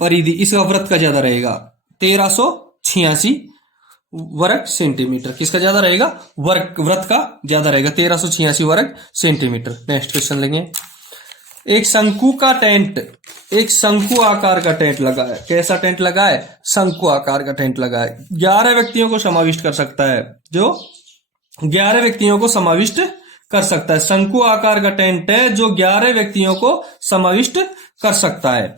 परिधि, इस वृत्त का ज्यादा रहेगा। 1386 वर्ग सेंटीमीटर। किसका ज्यादा रहेगा? वृत्त का ज्यादा रहेगा, 1386 वर्ग सेंटीमीटर। नेक्स्ट क्वेश्चन लेंगे। एक शंकु का टेंट, एक शंकु आकार का टेंट लगा है। कैसा टेंट लगा है? शंकु आकार का टेंट लगा है। 11 व्यक्तियों को समाविष्ट कर सकता है, जो 11 व्यक्तियों को समाविष्ट कर सकता है। शंकु आकार का टेंट है जो 11 व्यक्तियों को समाविष्ट कर सकता है।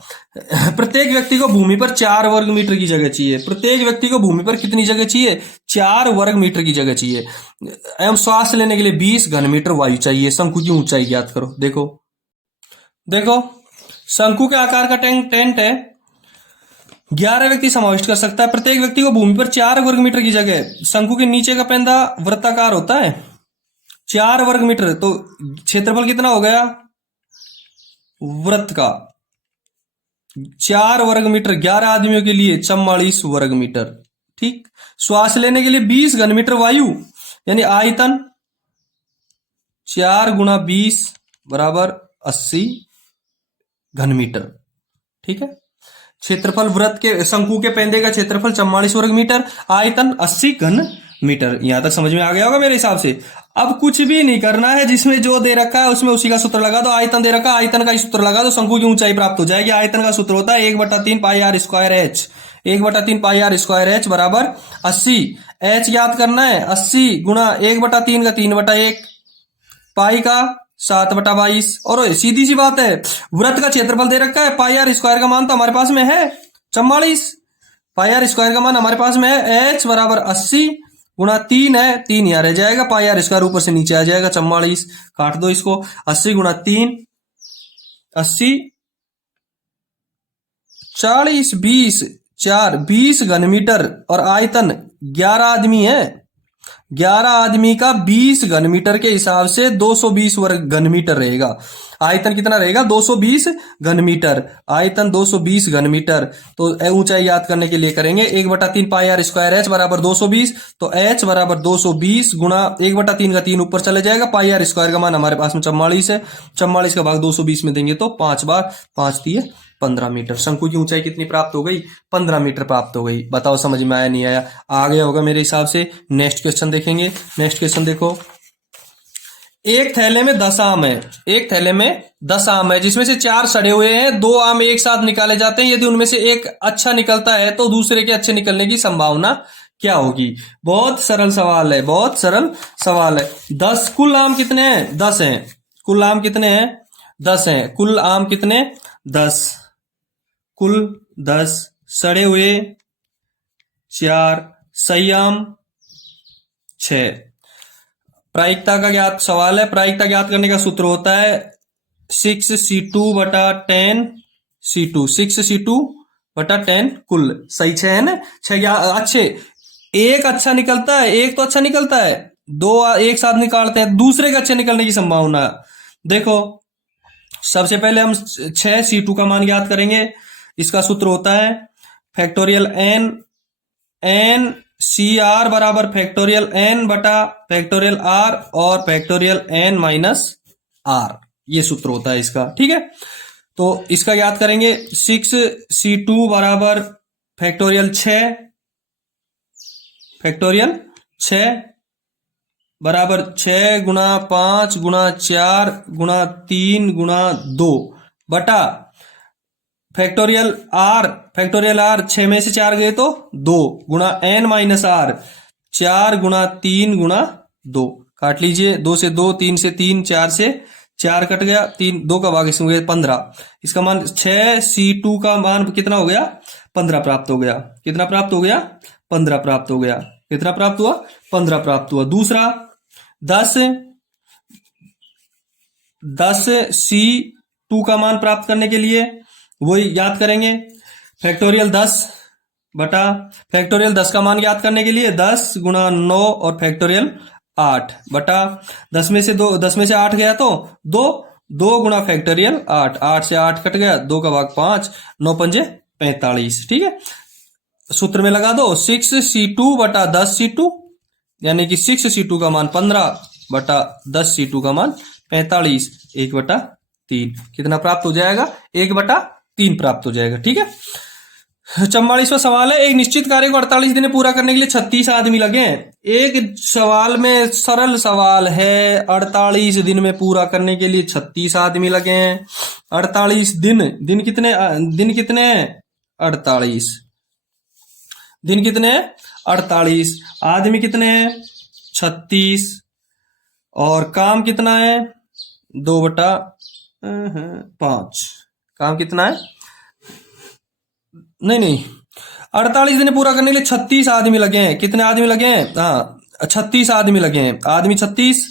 प्रत्येक व्यक्ति को भूमि पर 4 वर्ग मीटर की जगह चाहिए। प्रत्येक व्यक्ति को भूमि पर कितनी जगह चाहिए? 4 वर्ग मीटर की जगह चाहिए। एवं श्वास लेने के लिए 20 घन मीटर वायु चाहिए। शंकु की ऊंचाई ज्ञात करो। देखो शंकु के आकार का टेंट है, 11 व्यक्ति समाविष्ट कर सकता है। प्रत्येक व्यक्ति को भूमि पर 4 वर्ग मीटर की जगह। शंकु के नीचे का पेंदा वृत्ताकार होता है, 4 वर्ग मीटर। तो क्षेत्रफल कितना हो गया वृत्त का? 4 वर्ग मीटर। 11 आदमियों के लिए 44 वर्ग मीटर। ठीक। श्वास लेने के लिए 20 घन मीटर वायु, यानी आयतन 4 गुना 20 बराबर 80 घन मीटर। ठीक है। क्षेत्रफल वृत्त के, शंकु के पेंदे का क्षेत्रफल 44 वर्ग मीटर, आयतन 80 घन मीटर। यहां तक समझ में आ गया होगा मेरे हिसाब से। अब कुछ भी नहीं करना है, जिसमें जो दे रखा है उसमें उसी का सूत्र लगा दो। आयतन दे रखा है, आयतन का ही सूत्र लगा दो, शंकु की ऊंचाई प्राप्त हो जाएगी। आयतन का सूत्र होता है 1/3 pi R square H. 1/3 pi R square H बराबर 80। एच याद करना है, 80 गुना 1/3 का 3/1, पाई का 7/22। और सीधी सी बात है, वृत्त का क्षेत्रफल दे रखा है, पाई आर स्क्वायर का मान तो हमारे पास में है 44। पाई आर स्क्वायर का मान हमारे पास में है, एच बराबर 80 गुना 3 है, 3 यहां रह जाएगा, पाई आर स्क्वायर ऊपर से नीचे आ जाएगा 44। काट दो इसको। 80 गुना 3, 80, 40, 20, 4, 20 घन मीटर। और आयतन 11 आदमी है, 11 आदमी का 20 घन मीटर के हिसाब से 220 वर्ग घन मीटर रहेगा। आयतन कितना रहेगा? 220 घन मीटर। आयतन 220 घन मीटर। तो ऊंचाई याद करने के लिए करेंगे 1/3 पाई आर स्क्वायर एच बराबर 220। तो एच बराबर 220 गुना 1/3 का 3 ऊपर चले जाएगा, पाई आर स्क्वायर का मान हमारे पास में 44 है। 44 का भाग 220 में देंगे तो 5 बार 5 दिए 15 मीटर। शंकु की ऊंचाई कितनी प्राप्त हो गई? 15 मीटर प्राप्त हो गई। बताओ समझ में आया नहीं आया? आ गया होगा मेरे हिसाब से। नेक्स्ट क्वेश्चन देखेंगे। नेक्स्ट क्वेश्चन देखो। एक थैले में 10 आम है, एक थैले में 10 आम है, जिसमें से 4 सड़े हुए हैं। 2 आम एक साथ निकाले जाते हैं। यदि उनमें से एक अच्छा निकलता है तो दूसरे के अच्छे निकलने की संभावना क्या होगी? बहुत सरल सवाल है, बहुत सरल सवाल है। 10 कुल आम कितने हैं? 10 हैं। कुल आम कितने हैं? 10 हैं। कुल आम कितने? 10। कुल 10 सड़े हुए 4, सही आम 6। प्रायिकता का ज्ञात सवाल है। प्रायिकता ज्ञात करने का सूत्र होता है 6c2/10c2। 6c2/10 कुल सही 6 है ना? 6 अच्छे। एक अच्छा निकलता है, एक तो अच्छा निकलता है, 2 एक साथ निकालते हैं, दूसरे के अच्छे निकलने की संभावना। देखो सबसे पहले हम 6c2 का मान ज्ञात करेंगे। इसका सूत्र होता है factorial n N C R बराबर फैक्टोरियल एन बटा फैक्टोरियल आर और फैक्टोरियल एन माइनस आर, ये सूत्र होता है इसका। ठीक है, तो इसका याद करेंगे 6C2 बराबर फैक्टोरियल 6 फैक्टोरियल 6 बराबर 6 गुणा 5 गुणा 4 गुणा 3 गुणा 2 बटा फैक्टोरियल आर 6 में से 4 गए तो 2 गुणा एन माइनस आर 4 गुणा 3 गुणा 2, काट लीजिए 2 से 2, 3 से 3, 4 से 4 कट गया, 3 2 का भाग इसमें 15, इसका मान 6C2 का मान कितना हो गया 15 प्राप्त हो गया। कितना प्राप्त हो गया 15 प्राप्त हो गया। कितना प्राप्त हुआ 15 प्राप्त हुआ। दूसरा 10C2 का मान प्राप्त करने के लिए वही याद करेंगे फैक्टोरियल 10 बटा फैक्टोरियल 10 का मान याद करने के लिए 10 गुणा 9 और फैक्टोरियल 8 बटा 10 में से 8 गया तो 2 गुणा फैक्टोरियल 8, 8 से 8 कट गया, 2 का भाग 5, 9 पंजे 45। ठीक है, सूत्र में लगा दो 6C2 बटा 10C2 यानी कि 6C2 का मान 15 बटा 10C2 का मान 45, 1/3 कितना प्राप्त हो जाएगा 1/3 प्राप्त हो जाएगा। ठीक है, 44वां सवाल है, एक निश्चित कार्य को 48 दिन में पूरा करने के लिए 36 आदमी लगे हैं। एक सवाल में सरल सवाल है, 48 दिन में पूरा करने के लिए 36 आदमी लगे हैं। 48 दिन कितने 48 दिन कितने 48, आदमी कितने हैं 36 और काम कितना है 2/5। काम कितना है नहीं 48 दिन पूरा करने के लिए 36 आदमी लगे हैं। कितने आदमी लगे हैं 36 आदमी लगे हैं, आदमी 36,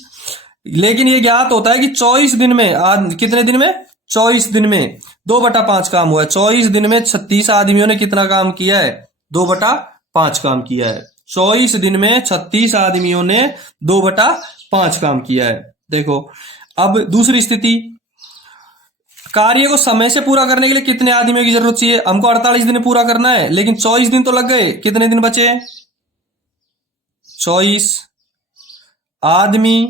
लेकिन ये ज्ञात होता है कि 24 दिन में कितने दिन में 24 दिन में 2/5 काम हुआ है। 24 दिन में 36 आदमियों ने कितना काम किया है 2/5 काम किया है। 24 दिन में 36 आदमियों ने 2/5 काम किया है। देखो अब दूसरी स्थिति, कार्य को समय से पूरा करने के लिए कितने आदमियों की जरूरत चाहिए। हमको 48 दिन पूरा करना है लेकिन 24 दिन तो लग गए, कितने दिन बचे 24 आदमी,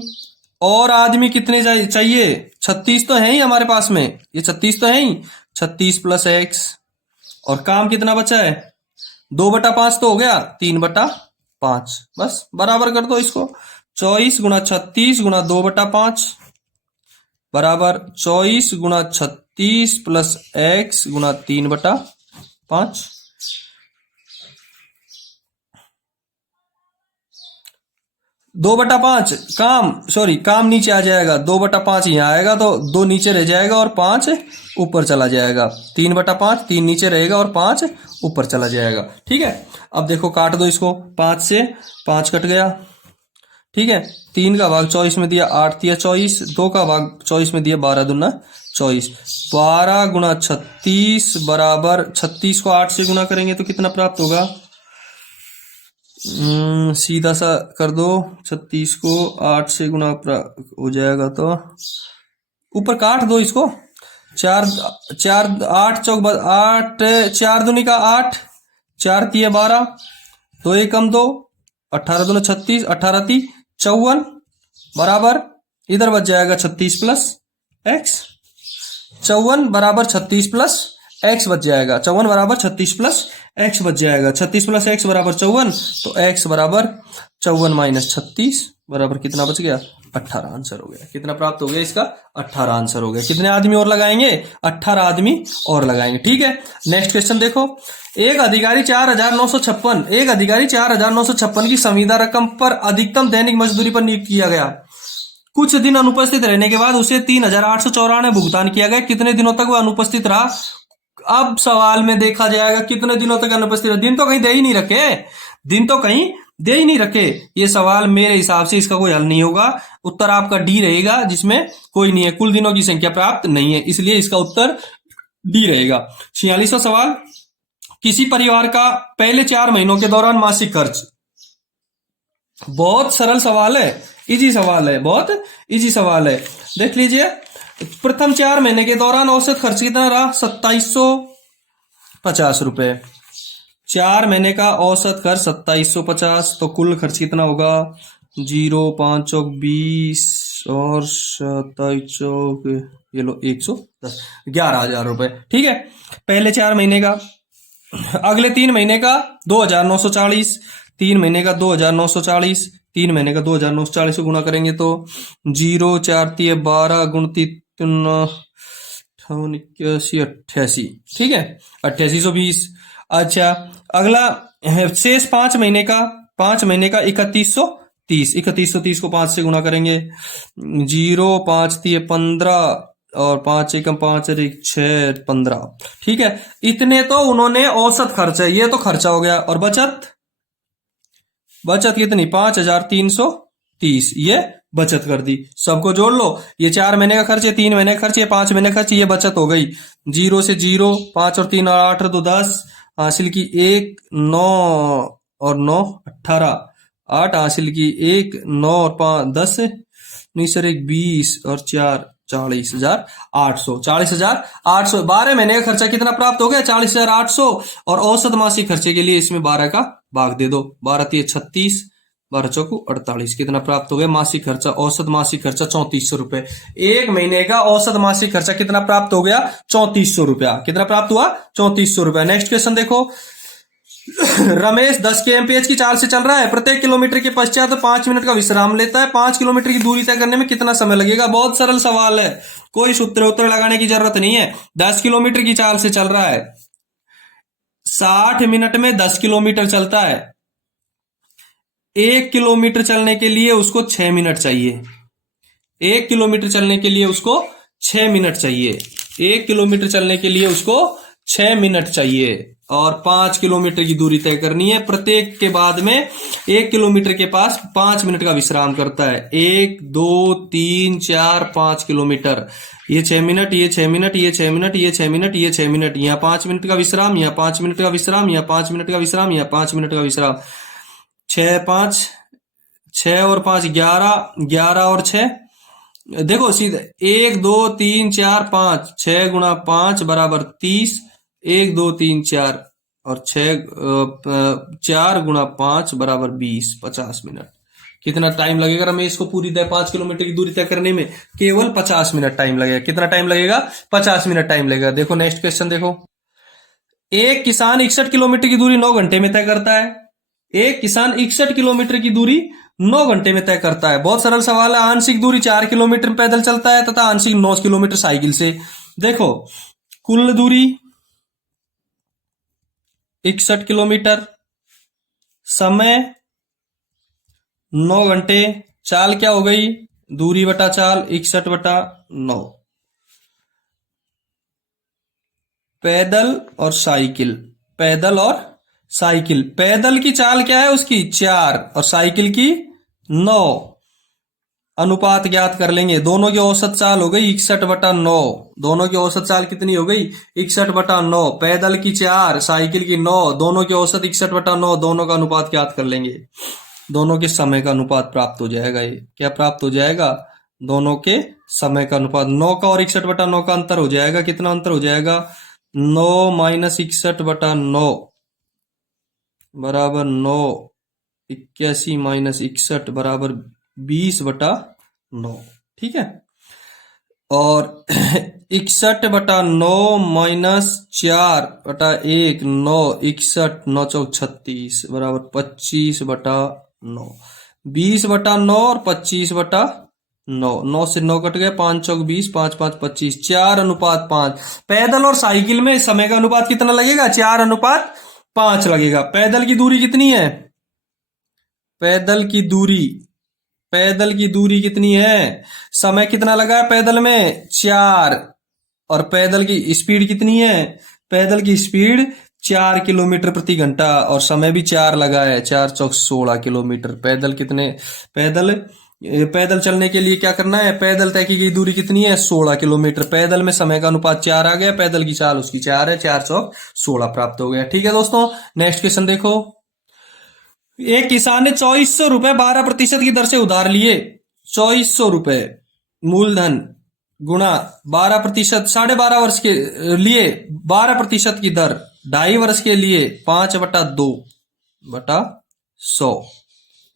और आदमी कितने चाहिए 36 तो है ही हमारे पास में, ये 36 तो है ही, 36 + x, और काम कितना बचा है 2/5 तो हो गया 3/5, बस बराबर कर दो इसको। 24 गुणा 36 गुणा 2/5 बराबर 24 गुणा 36 + x गुणा 3/5। 2/5 काम नीचे आ जाएगा, 2/5 यहाँ आएगा तो 2 नीचे रह जाएगा और 5 ऊपर चला जाएगा। 3/5, 3 नीचे रहेगा और 5 ऊपर चला जाएगा। ठीक है, अब देखो काट दो इसको, 5 से 5 कट गया। ठीक है, 3 का भाग 24 में दिया 8 दिया 24, 2 का भाग 24 में दिया 12 दूना 24, 12 गुणा 36 बराबर 36 को 8 से गुणा करेंगे तो कितना प्राप्त होगा, सीधा सा कर दो, 36 को 8 से गुणा हो जाएगा तो ऊपर काट दो इसको, 4 8 चौक 8, 4 दूनी का 8, 4 तिये 12, 2 एकम 2, 18 दूना 36, 18 ती 54 बराबर इधर बच जाएगा 36 + x, 54 बराबर 36 + x बच जाएगा, 54 बराबर 36 + x बच जाएगा, 36 + x बराबर 54, तो x बराबर 54 - 36 बराबर कितना बच गया 18 आंसर हो गया। कितना प्राप्त हो गया इसका 18 आंसर हो गया। कितने आदमी और लगाएंगे 18 आदमी और लगाएंगे। ठीक है, नेक्स्ट क्वेश्चन देखो, एक अधिकारी 4,956 की संविदा रकम पर अधिकतम दैनिक मजदूरी पर नियुक्त किया गया। कुछ दिन अनुपस्थित रहने के बाद उसे 3,894 भुगतान किया गया। कितने दिनों तक वह अनुपस्थित रहा। अब सवाल में देखा जाएगा कितने दिनों तक अनुपस्थित रहा। दिन तो कहीं दे ही नहीं रखे, ये सवाल मेरे हिसाब से इसका कोई हल नहीं होगा। उत्तर आपका डी रहेगा, जिसमें कोई नहीं है, कुल दिनों की संख्या प्राप्त नहीं है, इसलिए इसका उत्तर डी रहेगा। 46वां सवाल, किसी परिवार का पहले 4 महीनों के दौरान मासिक खर्च। बहुत सरल सवाल है, इजी सवाल है, बहुत इजी सवाल है। देख लीजिए, प्रथम 4 महीने के दौरान औसत खर्च कितना रहा 2750 रुपए। 4 महीने का औसत खर्च 2750, तो कुल खर्च कितना होगा? 0 5 चौक 20 और 27 चौक, ये लो 110, 11,000 रुपए। ठीक है, पहले 4 महीने का। अगले 3 महीने का 2,940, 3 महीने का 2,940, 3 महीने का 2,940 को गुणा करेंगे तो 0 4 3 12 गुणती 81 88। ठीक है, 2820। अच्छा, अगला शेष 5 महीने का, 5 महीने का 3130, 3130 को 5 से गुणा करेंगे। 0 5 3 15 और 5 एकम 5 एक 6 15। ठीक है, इतने तो उन्होंने औसत खर्च है, ये तो खर्चा हो गया। और बचत, बचत कितनी? 5,330, ये बचत कर दी। सबको जोड़ लो, ये 4 महीने का खर्च, ये 3 महीने का खर्च, ये 5 महीने का खर्च, ये बचत हो गई। 0 से 0, 5 और 3 और 8 तो 10 हासिल की, 1 9 और 9 18, 8 हासिल की, 1 9 और 5 10, नहीं सर 1 20 और 4 40,800, 40,800। 12 महीने का खर्चा कितना प्राप्त हो गया? 40,800। और औसत मासिक खर्चे के लिए इसमें 12 का भाग दे दो, 12 3 36, 12 चौकू 48, कितना प्राप्त हो गया मासिक खर्चा? औसत मासिक खर्चा 3400 रुपए। एक महीने का औसत मासिक खर्चा कितना प्राप्त हो गया? 3400 रुपया। कितना प्राप्त हुआ? 3400 रुपया। नेक्स्ट क्वेश्चन देखो। रमेश 10 kmph की चाल से चल रहा है, प्रत्येक किलोमीटर के पश्चात 5 मिनट का विश्राम लेता है। 5 किलोमीटर की दूरी तय करने में कितना समय लगेगा? बहुत सरल सवाल है, कोई सूत्र उत्तर लगाने की जरूरत नहीं है। 10 किलोमीटर की चाल से चल रहा है, 60 मिनट में 10 किलोमीटर चलता है। 1 किलोमीटर चलने के लिए उसको 6 मिनट चाहिए। 1 किलोमीटर चलने के लिए उसको 6 मिनट चाहिए। 1 किलोमीटर चलने के लिए उसको 6 मिनट चाहिए। और 5 किलोमीटर की दूरी तय करनी है। प्रत्येक के बाद में 1 किलोमीटर के पास 5 मिनट का विश्राम करता है। 1 2 3 4 5 किलोमीटर, ये 6 मिनट, ये 6 मिनट, ये 6 मिनट, ये 6 मिनट, ये 6 मिनट, यहाँ 5 मिनट का विश्राम, यहाँ 5 मिनट का विश्राम, यहाँ 5 मिनट का विश्राम, यहाँ 5 मिनट का विश्राम। 6 5 6 और 5 11, 11 और 6 देखो सीधे 1 2 3 4 5, 6 गुणा 5 बराबर 30, 1 2 3 4 और 4 गुणा 5 बराबर 20, 50 मिनट। कितना टाइम लगेगा रमेश को पूरी 5 किलोमीटर की दूरी तय करने में? केवल 50 मिनट टाइम लगेगा। कितना टाइम लगेगा? 50 मिनट टाइम लगेगा। देखो नेक्स्ट क्वेश्चन देखो। एक किसान 61 किलोमीटर की दूरी 9 घंटे में तय करता है। एक किसान 61 किलोमीटर की दूरी 9 घंटे में तय करता है। बहुत सरल सवाल है। आंशिक दूरी 4 किलोमीटर पैदल चलता है तथा आंशिक 9 किलोमीटर साइकिल से। देखो कुल दूरी 61 किलोमीटर, समय 9 घंटे, चाल क्या हो गई? दूरी बटा चाल, 61 बटा 9। पैदल और साइकिल, पैदल और साइकिल। पैदल की चाल क्या है उसकी? 4 और साइकिल की 9। अनुपात ज्ञात कर लेंगे। दोनों की औसत चाल हो गई 61 बटा 9। दोनों की औसत चाल कितनी हो गई? 61 बटा 9। पैदल की 4, साइकिल की 9, दोनों की औसत 61 बटा 9। दोनों का अनुपात ज्ञात कर लेंगे। दोनों के समय का अनुपात प्राप्त हो जाएगा। ये क्या प्राप्त हो जाएगा? दोनों के समय का अनुपात। 9 का और 61 बटा 9 का अंतर हो जाएगा। कितना अंतर हो जाएगा? 9 माइनस 61 बटा 9 बराबर 9। 81 माइनस 61 बराबर 20 बटा 9। ठीक है, और 61 बटा 9 माइनस 4 बटा 1, 9, 61, 9 चौक 36 बराबर 25 बटा 9। 20 बटा 9 और 25 बटा 9, 9 से 9 कट गए, 5 चौक 20, 5 5 25, 4 अनुपात 5। पैदल और साइकिल में समय का अनुपात कितना लगेगा? 4 अनुपात 5 लगेगा। पैदल की दूरी कितनी है? पैदल की दूरी, पैदल की दूरी कितनी है? समय कितना लगा है पैदल में? 4। और पैदल की स्पीड कितनी है? पैदल की स्पीड 4 किलोमीटर प्रति घंटा और समय भी 4 लगा है। 4 चौक 16 किलोमीटर। पैदल कितने? पैदल चलने के लिए क्या करना है? पैदल तय की गई दूरी कितनी है? 16 किलोमीटर। पैदल में समय का अनुपात 4 आ गया। पैदल की चाल उसकी 4 है। 4 चौक 16 प्राप्त हो गया। ठीक है दोस्तों, नेक्स्ट क्वेश्चन देखो। एक किसान ने 2400 रुपए 12% की दर से उधार लिए। 2400 रुपए मूलधन गुणा 12%, 12.5 वर्ष के लिए 12% की दर 2.5 वर्ष के लिए 5/2/100।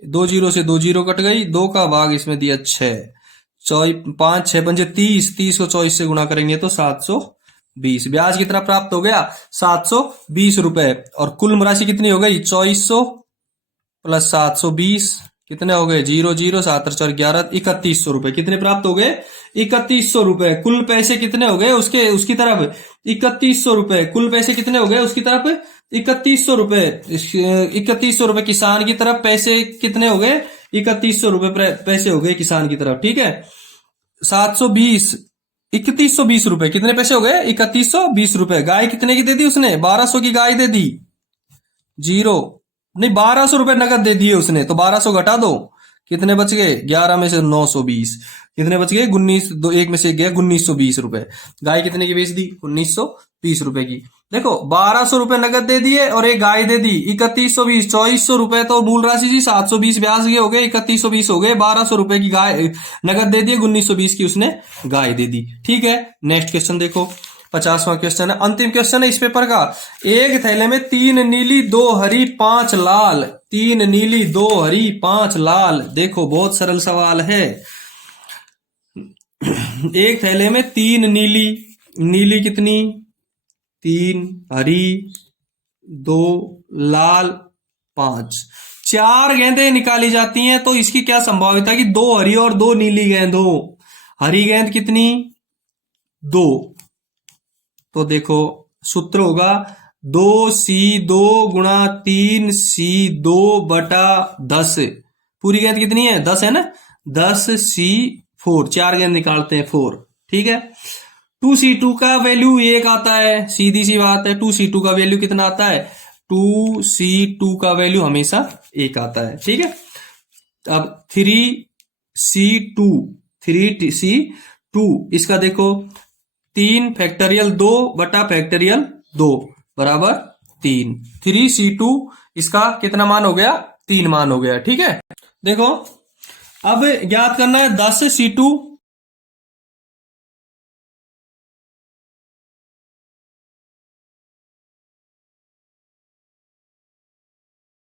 2 जीरो से 2 जीरो कट गई, 2 का भाग इसमें दिया 6, 5 6 पंजे 30, 30 को 24 से गुणा करेंगे तो 720। ब्याज कितना प्राप्त हो गया? 720 रुपए। और कुल राशि कितनी हो गई? 2400 प्लस 720 कितने हो गए? 0 0 7 4 11 3100 रुपए। कितने प्राप्त हो गए? 3100 रुपए। कुल पैसे कितने हो गए उसकी तरफ? 3100 रुपए। कुल पैसे कितने हो गए उसकी तरफ? 3100 रुपए। 3100 रुपए किसान की तरफ पैसे कितने हो गए? 3100 रुपए पैसे हो गए किसान की तरफ। ठीक है, 720 3120 रुपए। कितने पैसे हो गए? 3120 रुपए। गाय कितने की दे दी उसने? 1200 की गाय दे दी। 0 नहीं, 1200 रुपए नगद दे दिए उसने, तो 1200 घटा दो, कितने बच गए? 11 में से 920। कितने बच गए? 19, दो एक में से गया 1920 रुपए। गाय कितने की बेच दी? 1920 रुपए की। देखो 1200 रुपए नगद दे दिए और एक गाय दे दी 3120। 2400 रुपए तो मूल राशि जी, 720 ब्याज के हो गए, 3120 हो गए, 1200 रुपए की गाय नगद दे दिए, 1920 की उसने गाय दे दी। ठीक है, नेक्स्ट क्वेश्चन देखो, 50वां क्वेश्चन है, अंतिम क्वेश्चन है इस पेपर का। एक थैले में 3 नीली 2 हरी 5 लाल, 3 नीली 2 हरी 5 लाल। देखो बहुत सरल सवाल है। एक थैले में 3 नीली, नीली कितनी? 3, हरी 2, लाल 5। 4 गेंदें निकाली जाती हैं, तो इसकी क्या संभावित है कि 2 हरी और 2 नीली गेंद हो? हरी गेंद कितनी? 2। तो देखो सूत्र होगा 2C2 गुणा 3C2/10। पूरी गेंद कितनी है? 10 है ना, 10C4। 4 गेंद निकालते हैं 4। ठीक है, 2C2 का वैल्यू 1 आता है, सीधी सी बात है। 2C2 का वैल्यू कितना आता है? 2C2 का वैल्यू हमेशा 1 आता है। ठीक है, अब 3C2 इसका देखो 3 फैक्टोरियल 2/2 बराबर 3। 3C2 इसका कितना मान हो गया? 3 मान हो गया। ठीक है, देखो अब ज्ञात करना है 10C2